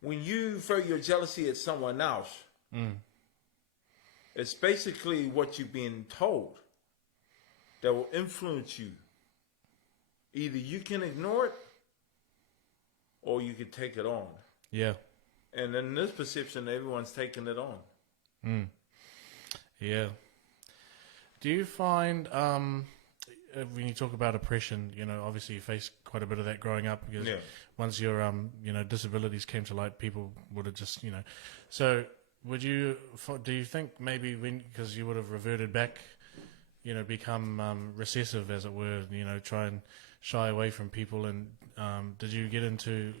when you throw your jealousy at someone else, it's basically what you've been told that will influence you. Either you can ignore it or you can take it on. Yeah. And in this perception, everyone's taking it on. Yeah. Do you find, when you talk about oppression, obviously you face quite a bit of that growing up because once your, disabilities came to light, people would have just, So do you think maybe because you would have reverted back, become recessive, as it were, try and shy away from people, and did you get into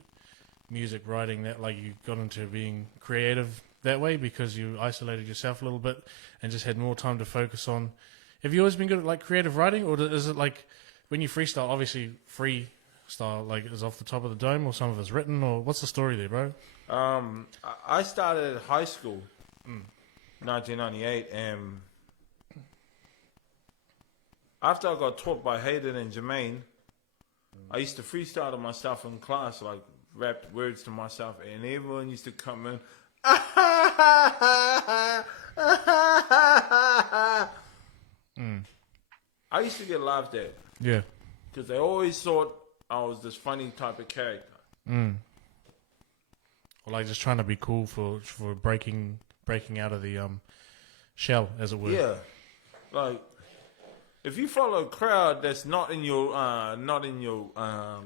music writing that, like, you got into being creative that way because you isolated yourself a little bit and just had more time to focus on? Have you always been good at, like, creative writing, or is it like when you freestyle, obviously freestyle, like, is off the top of the dome, or some of it's written, or what's the story there, bro? I started high school, 1998, and after I got taught by Hayden and Jermaine, I used to freestyle to myself in class, like rap words to myself, and everyone used to come in. I used to get laughed at. Yeah. Because they always thought I was this funny type of character. Or like just trying to be cool for breaking out of the shell, as it were. Yeah. Like, if you follow a crowd that's not in your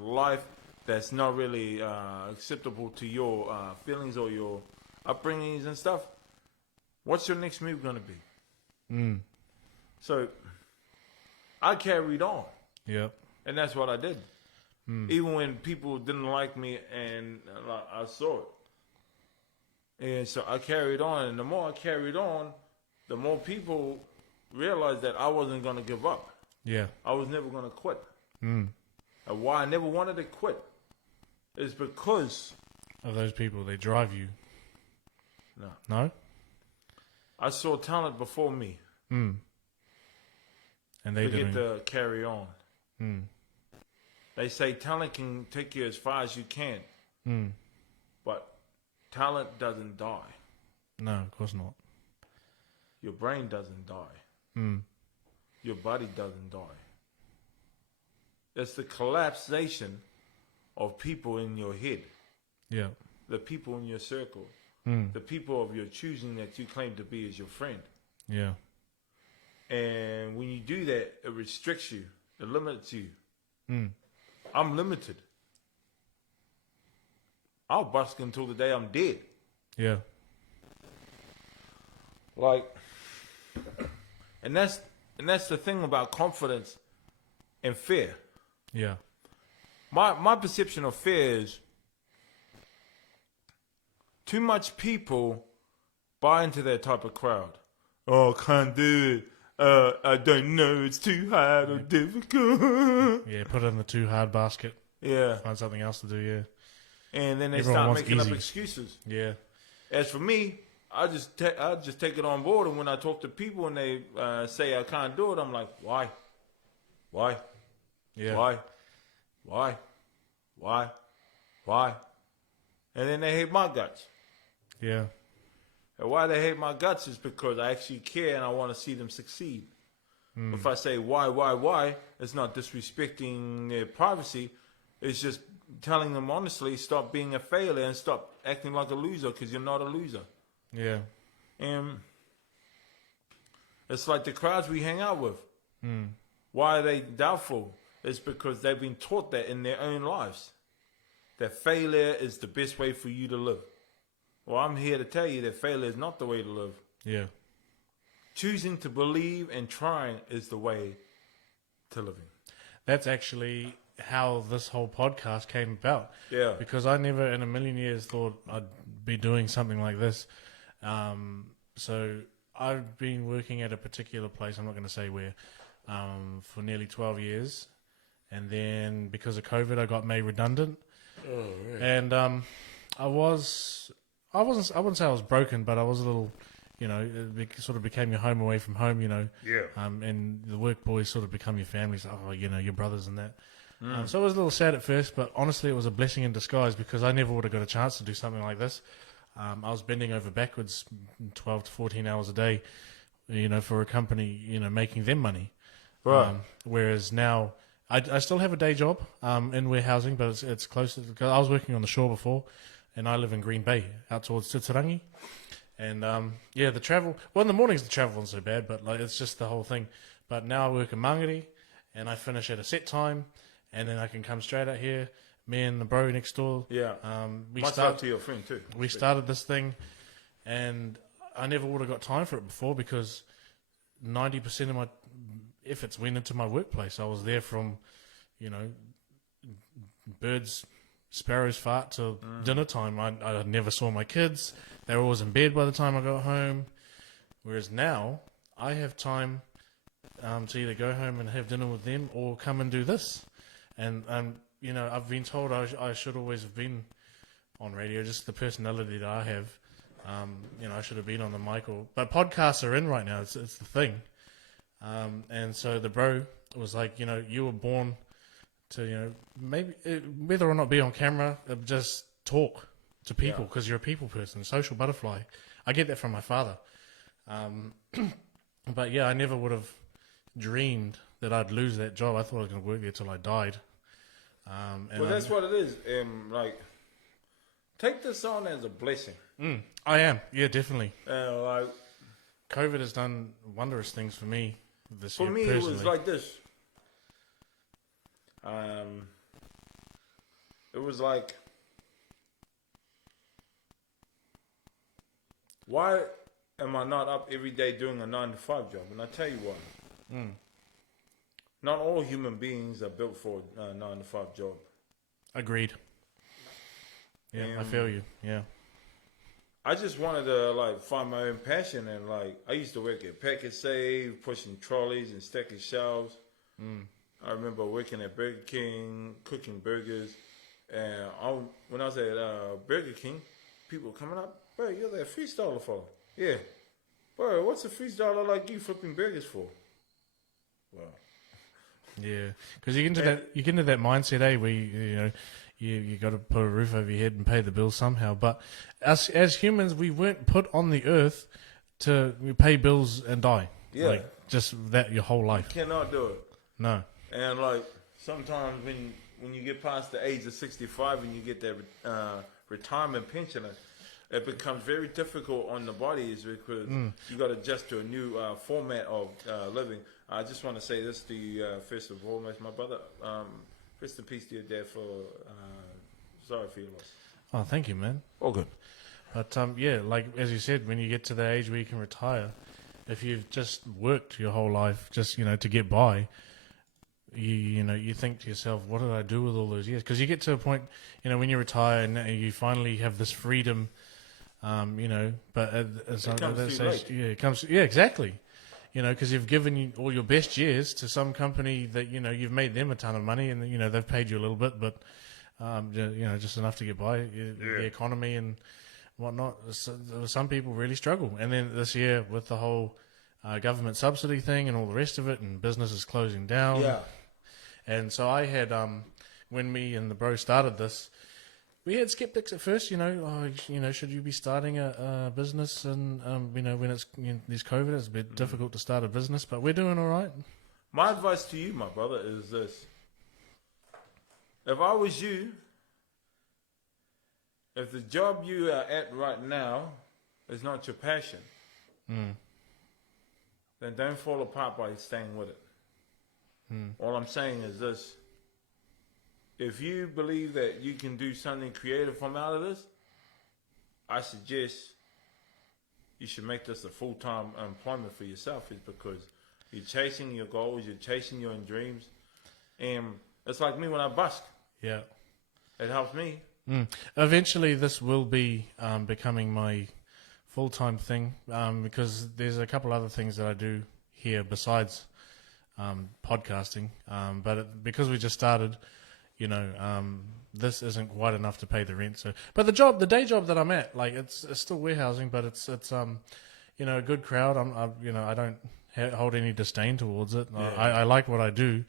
life, that's not really acceptable to your feelings or your upbringings and stuff, what's your next move going to be? So I carried on. Yep. And that's what I did. Even when people didn't like me, and I saw it. And so I carried on, and the more I carried on, the more people realized that I wasn't going to give up. Yeah. I was never going to quit. And why I never wanted to quit is because of those people. They drive you. No. No? I saw talent before me. And they Forget didn't. to carry on. They say talent can take you as far as you can. But talent doesn't die. No, of course not. Your brain doesn't die. Your body doesn't die. It's the collapsation of people in your head. Yeah. The people in your circle. The people of your choosing that you claim to be as your friend. Yeah. And when you do that, it restricts you. It limits you. I'm limited. I'll busk until the day I'm dead. Yeah. Like, and that's the thing about confidence and fear. Yeah. My perception of fear is too much people buy into that type of crowd. Oh, I can't do it. I don't know. It's too hard or difficult. Yeah, put it in the too hard basket. Yeah. Find something else to do, yeah. And then they Everyone start wants making up easy. excuses. Yeah. As for me, I just take it on board. And when I talk to people and they say I can't do it, I'm like, why? Yeah. Why? And then they hate my guts. Yeah. And why they hate my guts is because I actually care and I want to see them succeed. If I say why, it's not disrespecting their privacy. It's just telling them honestly, stop being a failure and stop acting like a loser because you're not a loser. Yeah. And it's like the crowds we hang out with. Why are they doubtful? It's because they've been taught that in their own lives. That failure is the best way for you to live. Well, I'm here to tell you that failure is not the way to live. Yeah. Choosing to believe and trying is the way to living. That's actually how this whole podcast came about. Yeah. Because I never in a million years thought I'd be doing something like this. So I've been working at a particular place, I'm not going to say where, for nearly 12 years. And then because of COVID, I got made redundant. Oh, right. And I wouldn't say I was broken, but I was a little, sort of became your home away from home, Yeah. and the work boys sort of become your families, your brothers and that. So it was a little sad at first, but honestly it was a blessing in disguise because I never would have got a chance to do something like this. I was bending over backwards 12 to 14 hours a day, for a company, making them money. Right. Whereas now I still have a day job in warehousing, but it's closer because I was working on the shore before, and I live in Green Bay, out towards Titirangi. And the travel. Well, in the mornings the travel isn't so bad, but it's just the whole thing. But now I work in Mangere, and I finish at a set time, and then I can come straight out here. Me and the bro next door. Yeah. Much love to your friend too. We started this thing, and I never would have got time for it before because 90% of my efforts went into my workplace. I was there from, sparrows fart till dinner time. I never saw my kids. They were always in bed by the time I got home. Whereas now, I have time to either go home and have dinner with them or come and do this. And, I've been told I should always have been on radio, just the personality that I have. I should have been on the mic. But podcasts are in right now. It's the thing. And so the bro was like, you were born to, maybe whether or not be on camera, just talk to people because you're a people person, social butterfly. I get that from my father. But yeah, I never would have dreamed that I'd lose that job. I thought I was going to work there till I died. Well, that's what it is. Take this on as a blessing. I am. Yeah, definitely. Like, COVID has done wondrous things for me this for year, me, personally. it was like this. It was like, why am I not up every day doing a 9-to-5 job? And I tell you why. Not all human beings are built for a 9-to-5 job. Agreed. Yeah, I feel you. Yeah. I just wanted to find my own passion, and I used to work at Packet Save, pushing trolleys and stacking shelves. I remember working at Burger King, cooking burgers, and when I was at Burger King, people were coming up, bro, you're that freestyler fellow. Yeah. Bro, what's a freestyler like you flipping burgers for? Wow. Yeah, because you get into that mindset, where you got to put a roof over your head and pay the bills somehow. But us as humans, we weren't put on the earth to pay bills and die. Yeah. Like, just that your whole life. You cannot do it. No. And like sometimes when you get past the age of 65 and you get that retirement pension, it becomes very difficult on the bodies because you got to adjust to a new format of living. I just want to say this to you first and foremost, my brother. Rest in peace to your dad for sorry for your loss. Oh, thank you, man. All good. But yeah, like as you said, when you get to the age where you can retire, if you've just worked your whole life just to get by, you think to yourself, what did I do with all those years? Because you get to a point, when you retire and you finally have this freedom, but it's It comes too late. yeah, it comes, yeah, exactly. Because you've given all your best years to some company that you've made them a ton of money, and they've paid you a little bit, but just enough to get by. The economy and whatnot. Some people really struggle, and then this year with the whole government subsidy thing and all the rest of it, and businesses closing down. Yeah. And so I had when me and the bro started this, we had skeptics at first, should you be starting a business? And, when it's there's COVID, it's a bit difficult to start a business, but we're doing all right. My advice to you, my brother, is this. If I was you, if the job you are at right now is not your passion, then don't fall apart by staying with it. All I'm saying is this. If you believe that you can do something creative from out of this, I suggest you should make this a full-time employment for yourself, is because you're chasing your goals, you're chasing your dreams. And it's like me when I busk. Yeah. It helps me. Eventually this will be becoming my full-time thing, because there's a couple other things that I do here besides podcasting. Because we just started, this isn't quite enough to pay the rent. So, but the day job that I'm at, like it's still warehousing, but it's a good crowd. I don't hold any disdain towards it. Yeah. I like what I do.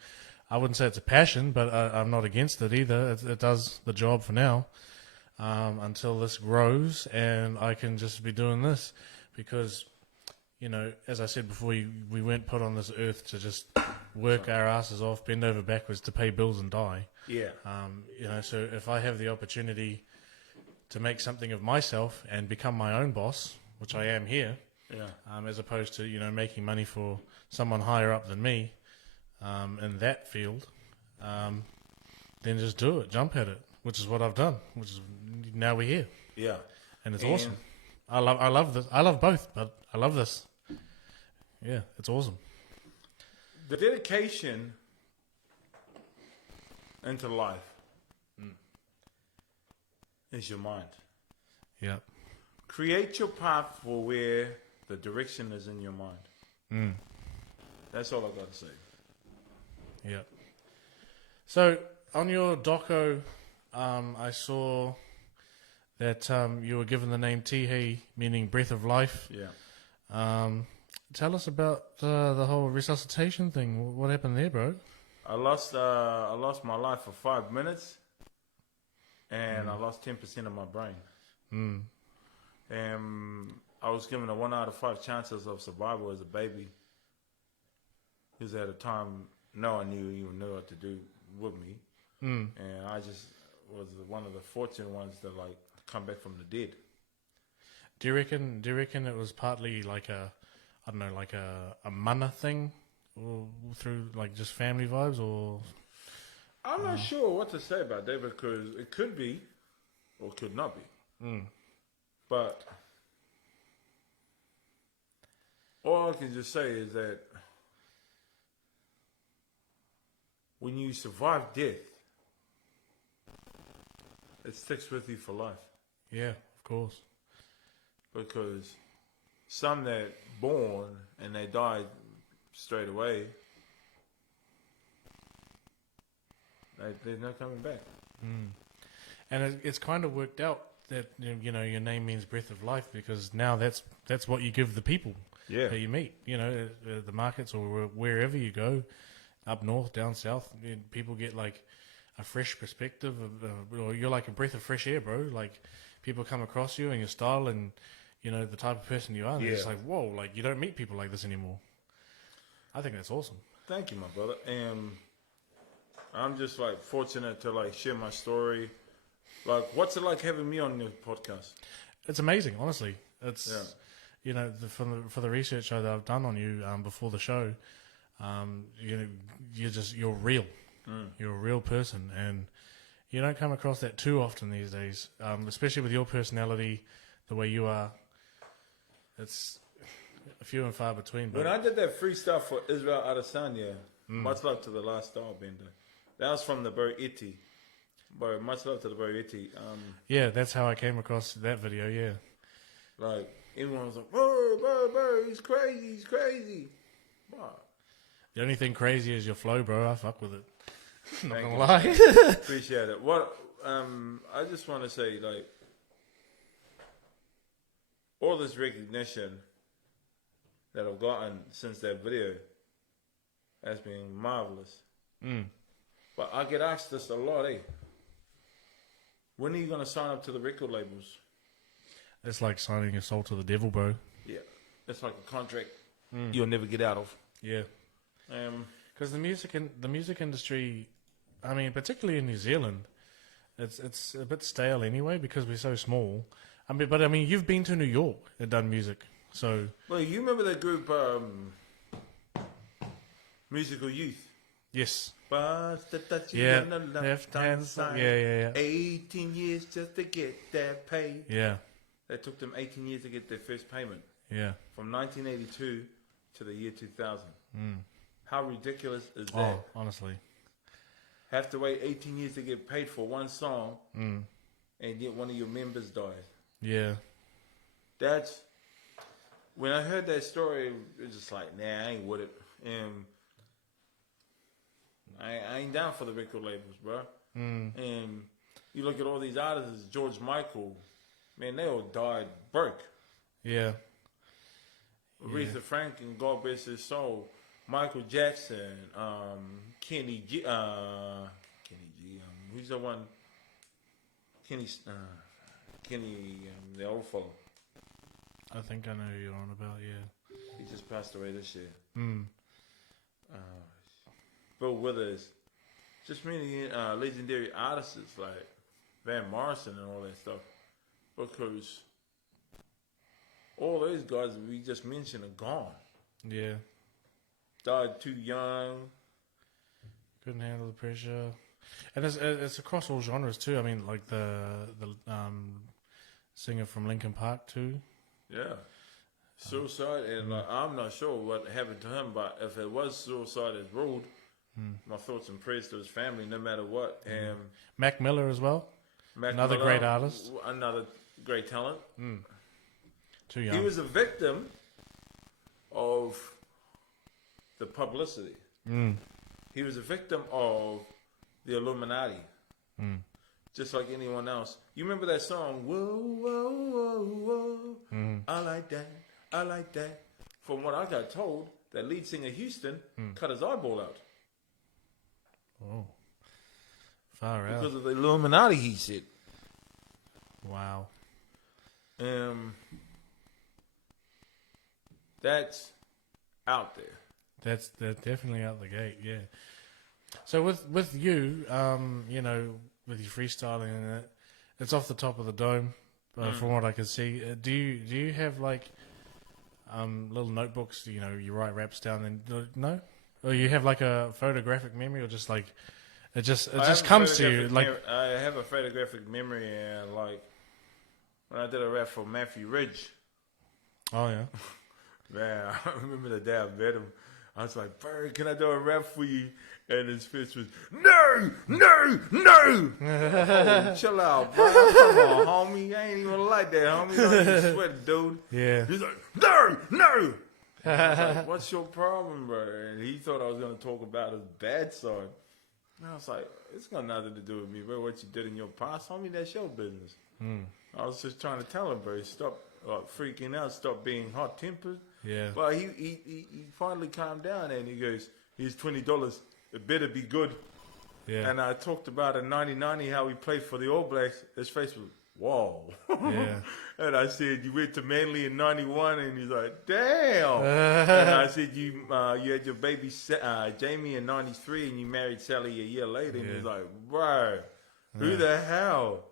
I wouldn't say it's a passion, but I'm not against it either. It does the job for now, until this grows and I can just be doing this, because as I said before, we weren't put on this earth to just work our asses off, bend over backwards to pay bills and die. Yeah. So if I have the opportunity to make something of myself and become my own boss, which I am here, as opposed to making money for someone higher up than me in that field, then just do it, jump at it, which is what I've done. Which is now we're here. Yeah. And it's awesome. I love this. I love both, but I love this. Yeah, it's awesome. The dedication into life is your mind. Yeah. Create your path for where the direction is in your mind. That's all I've got to say. Yeah. So on your doco, I saw that you were given the name Tihei, meaning breath of life. Yeah. Tell us about the whole resuscitation thing. What happened there, bro? I lost my life for 5 minutes, and I lost 10% of my brain. And I was given a 1 out of 5 chances of survival as a baby. Because at the time, no one even knew what to do with me, and I just was one of the fortunate ones that come back from the dead. Do you reckon it was partly like a mana thing, or through just family vibes, or? I'm not sure what to say about that, because it could be or could not be. But all I can just say is that when you survive death, it sticks with you for life. Yeah, of course. Because some that born and they died straight away, they're not coming back. And it's kind of worked out that your name means breath of life, because now that's what you give the people Yeah. that you meet. The markets or wherever you go, up north, down south, people get like a fresh perspective or you're like a breath of fresh air, bro. Like people come across you and your style and the type of person you are. And it's like, whoa, like you don't meet people like this anymore. I think that's awesome. Thank you, my brother. And I'm just like fortunate to like share my story. Like, what's it like having me on your podcast? It's amazing, honestly. It's for the research that I've done on you before the show, you're real. You're a real person, and you don't come across that too often these days. Especially with your personality, the way you are. It's few and far between. But when I did that freestyle for Israel Adesanya, much love to the last star bender. That was from the Bro Iti. But much love to the Bro Iti. Yeah, that's how I came across that video. Yeah, like everyone was like, bro, he's crazy. Wow. The only thing crazy is your flow, bro. I fuck with it. Not gonna lie. Appreciate it. What I just want to say, like, all this recognition that I've gotten since that video has been marvelous. But I get asked this a lot, eh? When are you gonna sign up to the record labels? It's like signing your soul to the devil, bro. Yeah, it's like a contract you'll never get out of. Yeah. Because the music industry, I mean, particularly in New Zealand, it's a bit stale anyway because we're so small. But you've been to New York and done music, so. Well, you remember that group, Musical Youth? Yes. Yeah. On the left hand side. Yeah. 18 years just to get that pay. Yeah. It took them 18 years to get their first payment. Yeah. From 1982 to the year 2000. How ridiculous is that? Oh, honestly. Have to wait 18 years to get paid for one song, and yet one of your members died. Yeah. That's when I heard that story. It was just like, nah, I ain't with it. And I ain't down for the record labels, bro. And you look at all these artists, George Michael, man, they all died broke. Yeah. Aretha Franklin, God bless his soul. Michael Jackson, Kenny G, who's the one? Kenny, the old fellow. I think I know who you're on about. Yeah. He just passed away this year. Bill Withers, just many legendary artists like Van Morrison and all that stuff, because all those guys we just mentioned are gone. Yeah. Died too young. Couldn't handle the pressure, and it's across all genres too. I mean, like the singer from Linkin Park too. Yeah, suicide, and I'm not sure what happened to him, but if it was suicide as ruled, my thoughts and prayers to his family, no matter what. And Mac Miller as well, another great artist, another great talent. Too young. He was a victim of the publicity. He was a victim of the Illuminati. Just like anyone else. You remember that song, Whoa, Whoa, Whoa, Whoa, I like that. From what I got told, that lead singer Houston cut his eyeball out. Oh. Far out. Because of the Illuminati, he said. Wow. That's out there. That's definitely out the gate, yeah. So with you, with your freestyling and that, it's off the top of the dome, from what I can see. Do you have like little notebooks? You write raps down and no, or you have like a photographic memory, or just like it just comes to you like. I have a photographic memory, and like when I did a rap for Matthew Ridge. Oh yeah. Man, I remember the day I met him. I was like, Bird, can I do a rap for you? And his face was, no! Oh, chill out, bro. Come on, homie. I ain't even like that, homie. Don't even sweat, dude. Yeah. He's like, no! And I was like, what's your problem, bro? And he thought I was going to talk about his bad side. And I was like, it's got nothing to do with me, bro. What you did in your past, homie, that's your business. I was just trying to tell him, bro, stop freaking out, stop being hot-tempered. Yeah. But he finally calmed down and he goes, here's $20. It better be good. Yeah. And I talked about in 1990 how he played for the All Blacks. His face was, whoa. Yeah. And I said, you went to Manly in 91, and he's like, damn. And I said, you had your baby Jamie in 93, and you married Sally a year later. And he's like, bro, who the hell?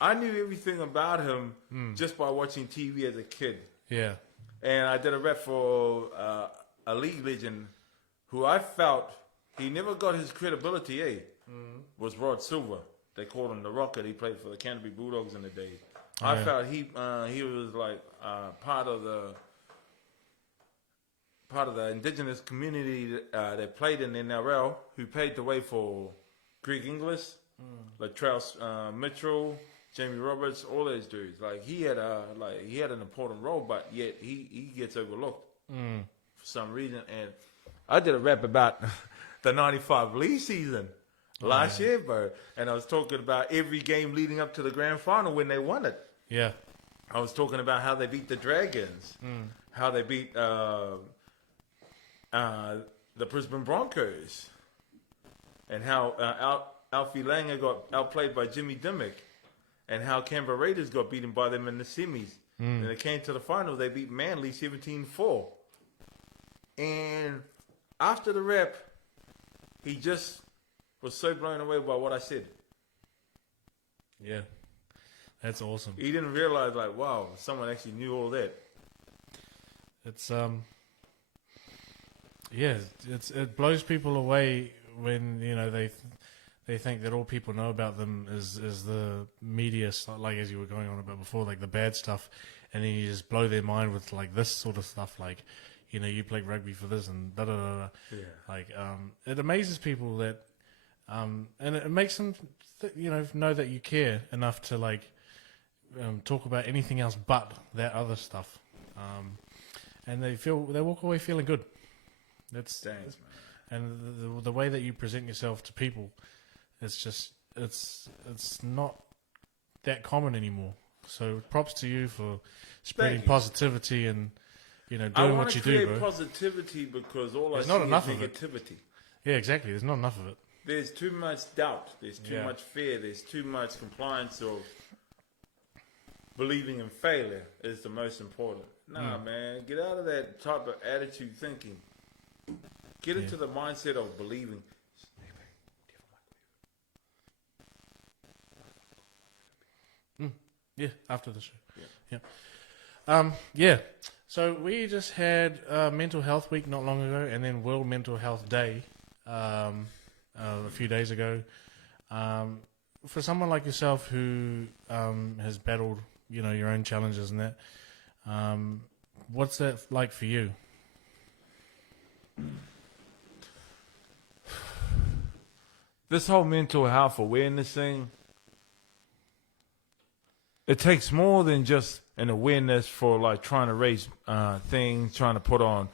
I knew everything about him just by watching TV as a kid. Yeah. And I did a rap for a league legend who I felt he never got his credibility, was Rod Silver. They called him the Rocket. He played for the Canterbury Bulldogs in the days. I felt he was like part of the indigenous community that played in the NRL, who paved the way for Greg Inglis, Latrell Mitchell, Jamie Roberts, all those dudes. Like he had an important role, but yet he gets overlooked for some reason. And I did a rap about the 95 league season last year, bro. And I was talking about every game leading up to the grand final when they won it. Yeah. I was talking about how they beat the Dragons, how they beat the Brisbane Broncos, and how Alfie Langer got outplayed by Jimmy Dimmick, and how Canberra Raiders got beaten by them in the semis. And they came to the final, they beat Manly 17-4. And after the rap, he just was so blown away by what I said. Yeah. That's awesome. He didn't realize, like, wow, someone actually knew all that. It's it blows people away when they think that all people know about them is the media, like as you were going on about before, like the bad stuff, and then you just blow their mind with like this sort of stuff, like you play rugby for this and da da da da. Yeah. Like it amazes people that and it makes them know that you care enough to like talk about anything else but that other stuff, and they walk away feeling good. Thanks, man. And the way that you present yourself to people, it's not that common anymore. So props to you for spreading positivity and doing what you do, bro. I want to create positivity because all There's I not see enough is of it. negativity. Yeah, exactly. There's not enough of it. There's too much doubt. There's too much fear. There's too much compliance of believing in failure is the most important. Nah, man. Get out of that type of attitude thinking. Get into the mindset of believing. Yeah, after the show. Yeah. So we just had Mental Health Week not long ago, and then World Mental Health Day a few days ago. For someone like yourself who has battled, your own challenges and that, what's that like for you? This whole mental health awareness thing, it takes more than just an awareness for like trying to raise things, trying to put on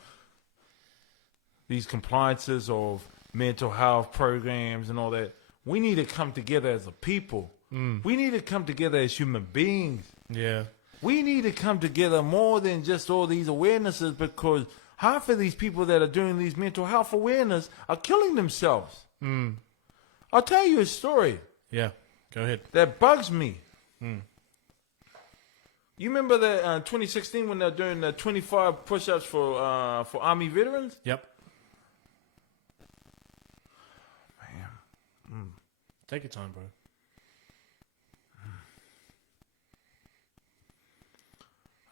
these compliances of mental health programs and all that. We need to come together as a people. We need to come together as human beings. Yeah. We need to come together more than just all these awarenesses, because half of these people that are doing these mental health awareness are killing themselves. I'll tell you a story. Yeah, go ahead. That bugs me. You remember the 2016 when they're doing the 25 push-ups for Army veterans? Yep. Man. Take your time, bro.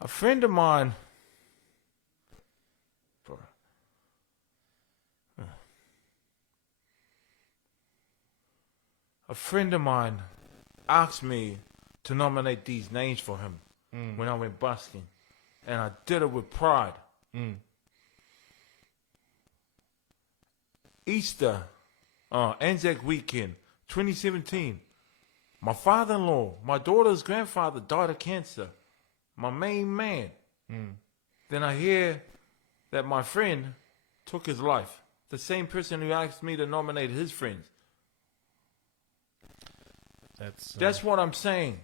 A friend of mine... A friend of mine asked me to nominate these names for him when I went busking. And I did it with pride. Easter, Anzac weekend, 2017. My father-in-law, my daughter's grandfather died of cancer. My main man. Then I hear that my friend took his life. The same person who asked me to nominate his friends. That's what I'm saying.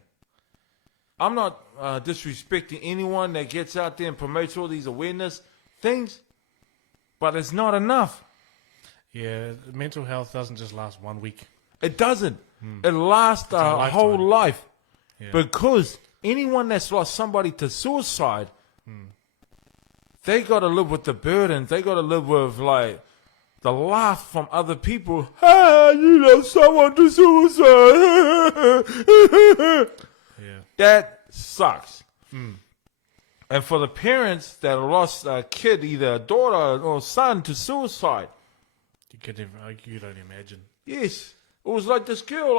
I'm not disrespecting anyone that gets out there and promotes all these awareness things, but it's not enough. Yeah, mental health doesn't just last 1 week. It doesn't. It lasts a whole life. Yeah. Because anyone that's lost somebody to suicide, they got to live with the burdens. They got to live with, like, the laugh from other people. Ah, you lost someone to suicide. Yeah. That sucks. And for the parents that lost a kid, either a daughter or son, to suicide, You don't imagine. yes, it was like this girl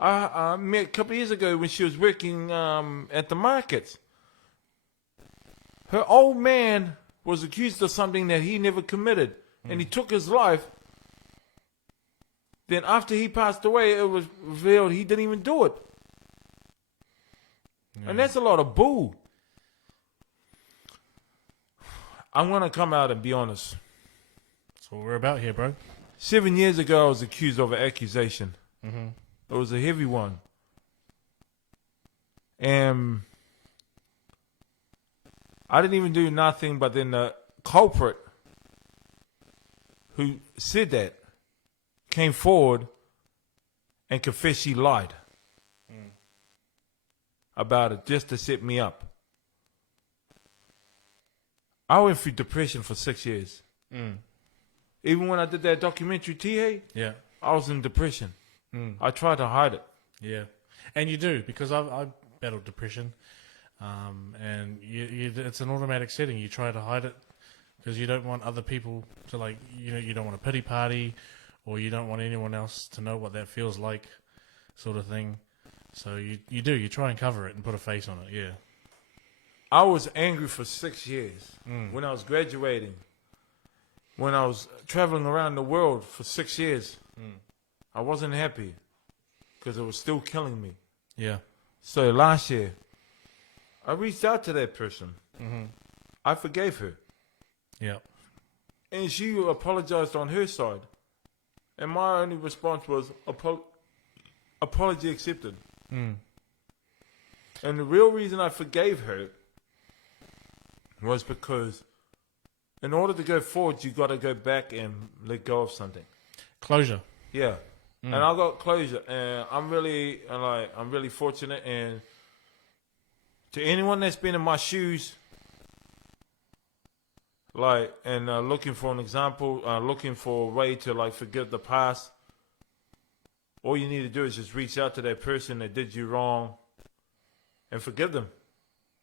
I met a couple of years ago when she was working at the markets. Her old man was accused of something that he never committed, and he took his life. Then after he passed away, it was revealed he didn't even do it. And that's a lot of bull. I'm going to come out and be honest. That's what we're about here, bro. 7 years ago, I was accused of an accusation. It was a heavy one. And I didn't even do nothing, but then the culprit who said that came forward and confessed she lied about it just to set me up. I went through depression for 6 years. Even when I did that documentary, Tihei, Yeah. I was in depression. I tried to hide it. Yeah. And you do, because I've battled depression. And it's an automatic setting. You try to hide it because you don't want other people to, like, you don't want a pity party, or you don't want anyone else to know what that feels like, sort of thing. So you try and cover it and put a face on it, yeah. I was angry for 6 years when I was graduating, when I was traveling around the world for 6 years. I wasn't happy because it was still killing me. Yeah. So last year, I reached out to that person. I forgave her. Yeah. And she apologized on her side. And my only response was, apology accepted. And the real reason I forgave her was because in order to go forward, you got to go back and let go of something. Closure. Yeah. And I got closure, and I'm really fortunate. And to anyone that's been in my shoes, looking for an example, looking for a way to, like, forgive the past, all you need to do is just reach out to that person that did you wrong and forgive them.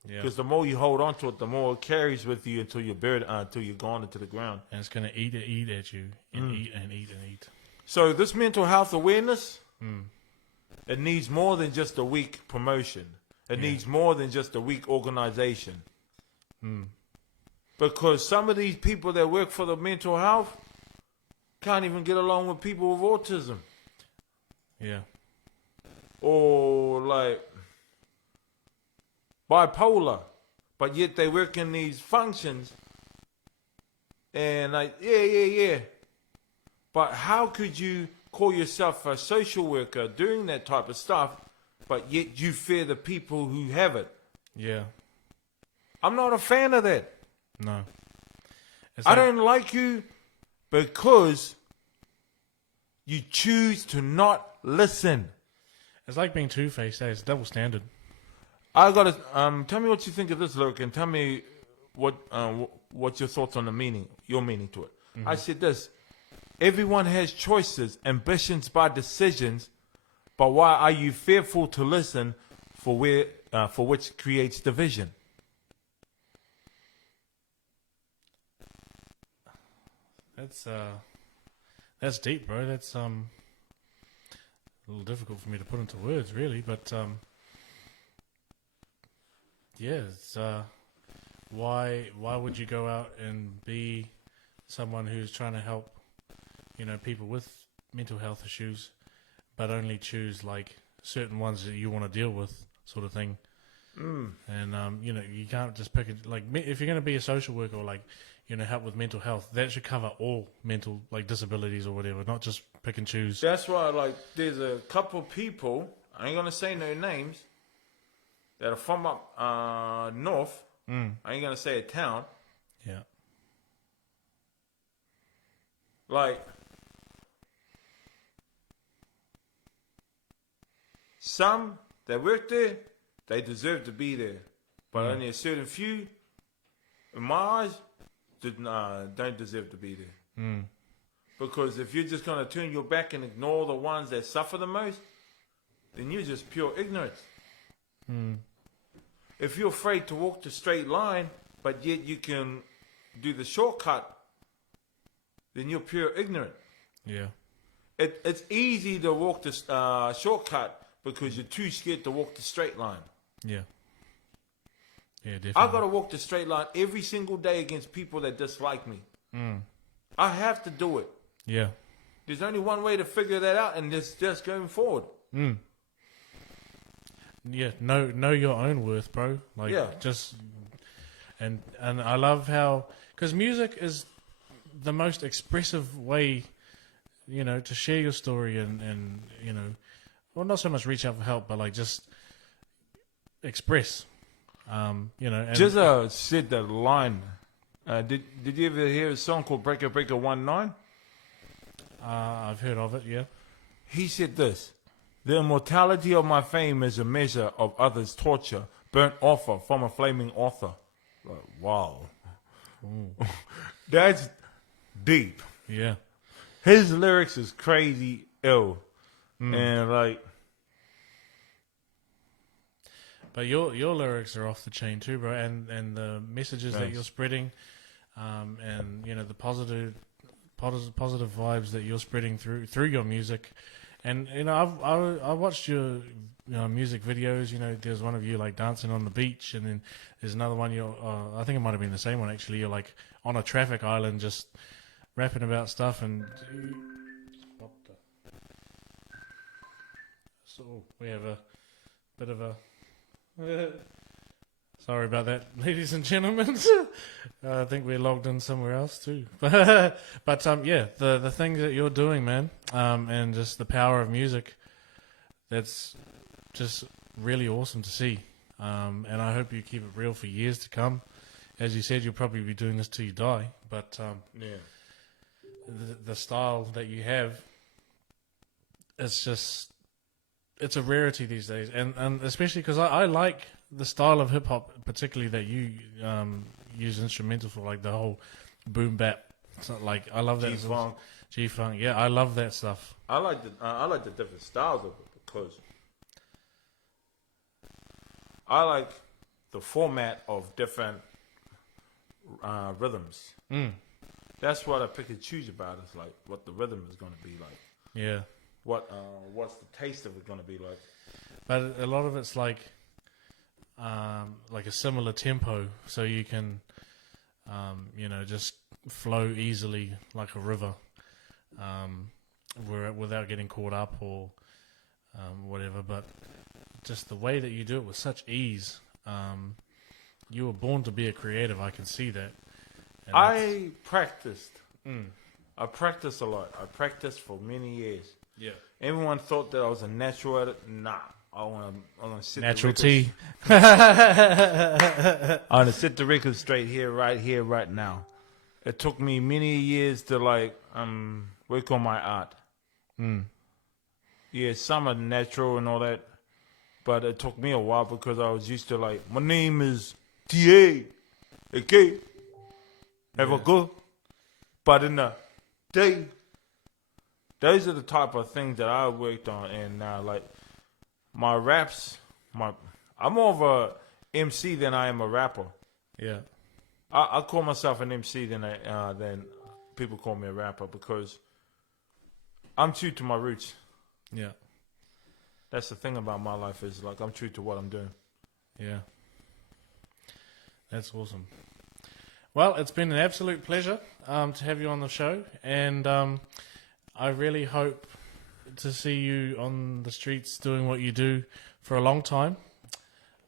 Yeah. Because the more you hold on to it, the more it carries with you until you're buried, until you're gone into the ground. And it's going to eat at you, and eat and eat and eat. So this mental health awareness, it needs more than just a weak promotion. It needs more than just a weak organization. Because some of these people that work for the mental health can't even get along with people with autism. Yeah. Or like bipolar, but yet they work in these functions and like, yeah. But how could you call yourself a social worker doing that type of stuff, but yet you fear the people who have it? Yeah. I'm not a fan of that. No. I don't like you because you choose to not listen. It's like being two-faced. It's double standard. I gotta tell me what you think of this lyric, and tell me what's your thoughts on the meaning, your meaning to it. I said this: everyone has choices, ambitions by decisions, but why are you fearful to listen for which creates division? That's deep, bro. That's a little difficult for me to put into words, really. But yeah, it's why would you go out and be someone who's trying to help, people with mental health issues, but only choose like certain ones that you want to deal with, sort of thing. And you can't just pick it. Like, if you're going to be a social worker or like help with mental health, that should cover all mental disabilities or whatever, not just pick and choose. That's why, there's a couple people, I ain't gonna say no names, that are from up north. I ain't gonna say a town. Yeah. Like some that work there, they deserve to be there, but only a certain few, in my eyes, don't deserve to be there. Because if you're just gonna turn your back and ignore the ones that suffer the most, then you're just pure ignorance. If you're afraid to walk the straight line, but yet you can do the shortcut, then you're pure ignorant. Yeah. It's easy to walk the shortcut because you're too scared to walk the straight line. Yeah. Yeah, definitely. I got to walk the straight line every single day against people that dislike me. I have to do it. Yeah. There's only one way to figure that out, and it's just going forward. Yeah, know your own worth, bro. Like, just and I love how, because music is the most expressive way, you know, to share your story and you know, well, not so much reach out for help, but like just express. You know, and Jizza said that line. Did you ever hear a song called Breaker Breaker 19? I've heard of it. Yeah. He said this: the immortality of my fame is a measure of others' torture, burnt offer from a flaming author. Like, wow. That's deep. Yeah. His lyrics is crazy ill. And like, but your lyrics are off the chain too, bro, and the messages that you're spreading, and you know the positive vibes that you're spreading through your music. And you know, I watched your music videos. You know, there's one of you like dancing on the beach, and then there's another one. I think it might have been the same one actually. You're like on a traffic island, just rapping about stuff. And so we have a bit of a. Sorry about that, ladies and gentlemen. I think we're logged in somewhere else too. But yeah, the things that you're doing, man, and just the power of music, that's just really awesome to see. And I hope you keep it real for years to come. As you said, you'll probably be doing this till you die. But the style that you have, it's a rarity these days, and especially because I like the style of hip hop, particularly that you use instrumental for, like the whole boom bap. So, like, I love that G-funk. Yeah, I love that stuff. I like the different styles of it because I like the format of different rhythms. That's what I pick and choose about. It's like what the rhythm is going to be like. Yeah. What's the taste of it going to be like? But a lot of it's like a similar tempo, so you can, you know, just flow easily like a river, without getting caught up or whatever. But just the way that you do it with such ease, you were born to be a creative. I can see that. And I practiced. I practiced a lot. I practiced for many years. Yeah. Everyone thought that I was a natural at it. Nah. I want to sit natural the T. I want to sit the record straight here, right now. It took me many years to like work on my art. Yeah, some are natural and all that, but it took me a while because I was used to like, my name is Tihei. Okay, have a go. But in the day, those are the type of things that I worked on, and like my raps, I'm more of a MC than I am a rapper. Yeah, I call myself an MC than people call me a rapper because I'm true to my roots. Yeah, that's the thing about my life is like I'm true to what I'm doing. Yeah, that's awesome. Well, it's been an absolute pleasure to have you on the show, and I really hope to see you on the streets doing what you do for a long time.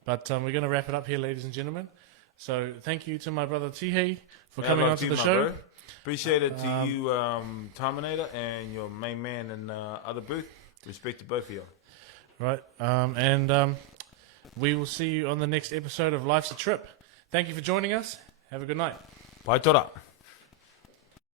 But we're going to wrap it up here, ladies and gentlemen. So thank you to my brother Tihei for coming on to the show. Bro. Appreciate it to you, Terminator, and your main man in the other booth. Respect to both of you. Right, and We will see you on the next episode of Life's a Trip. Thank you for joining us. Have a good night. Pai tora.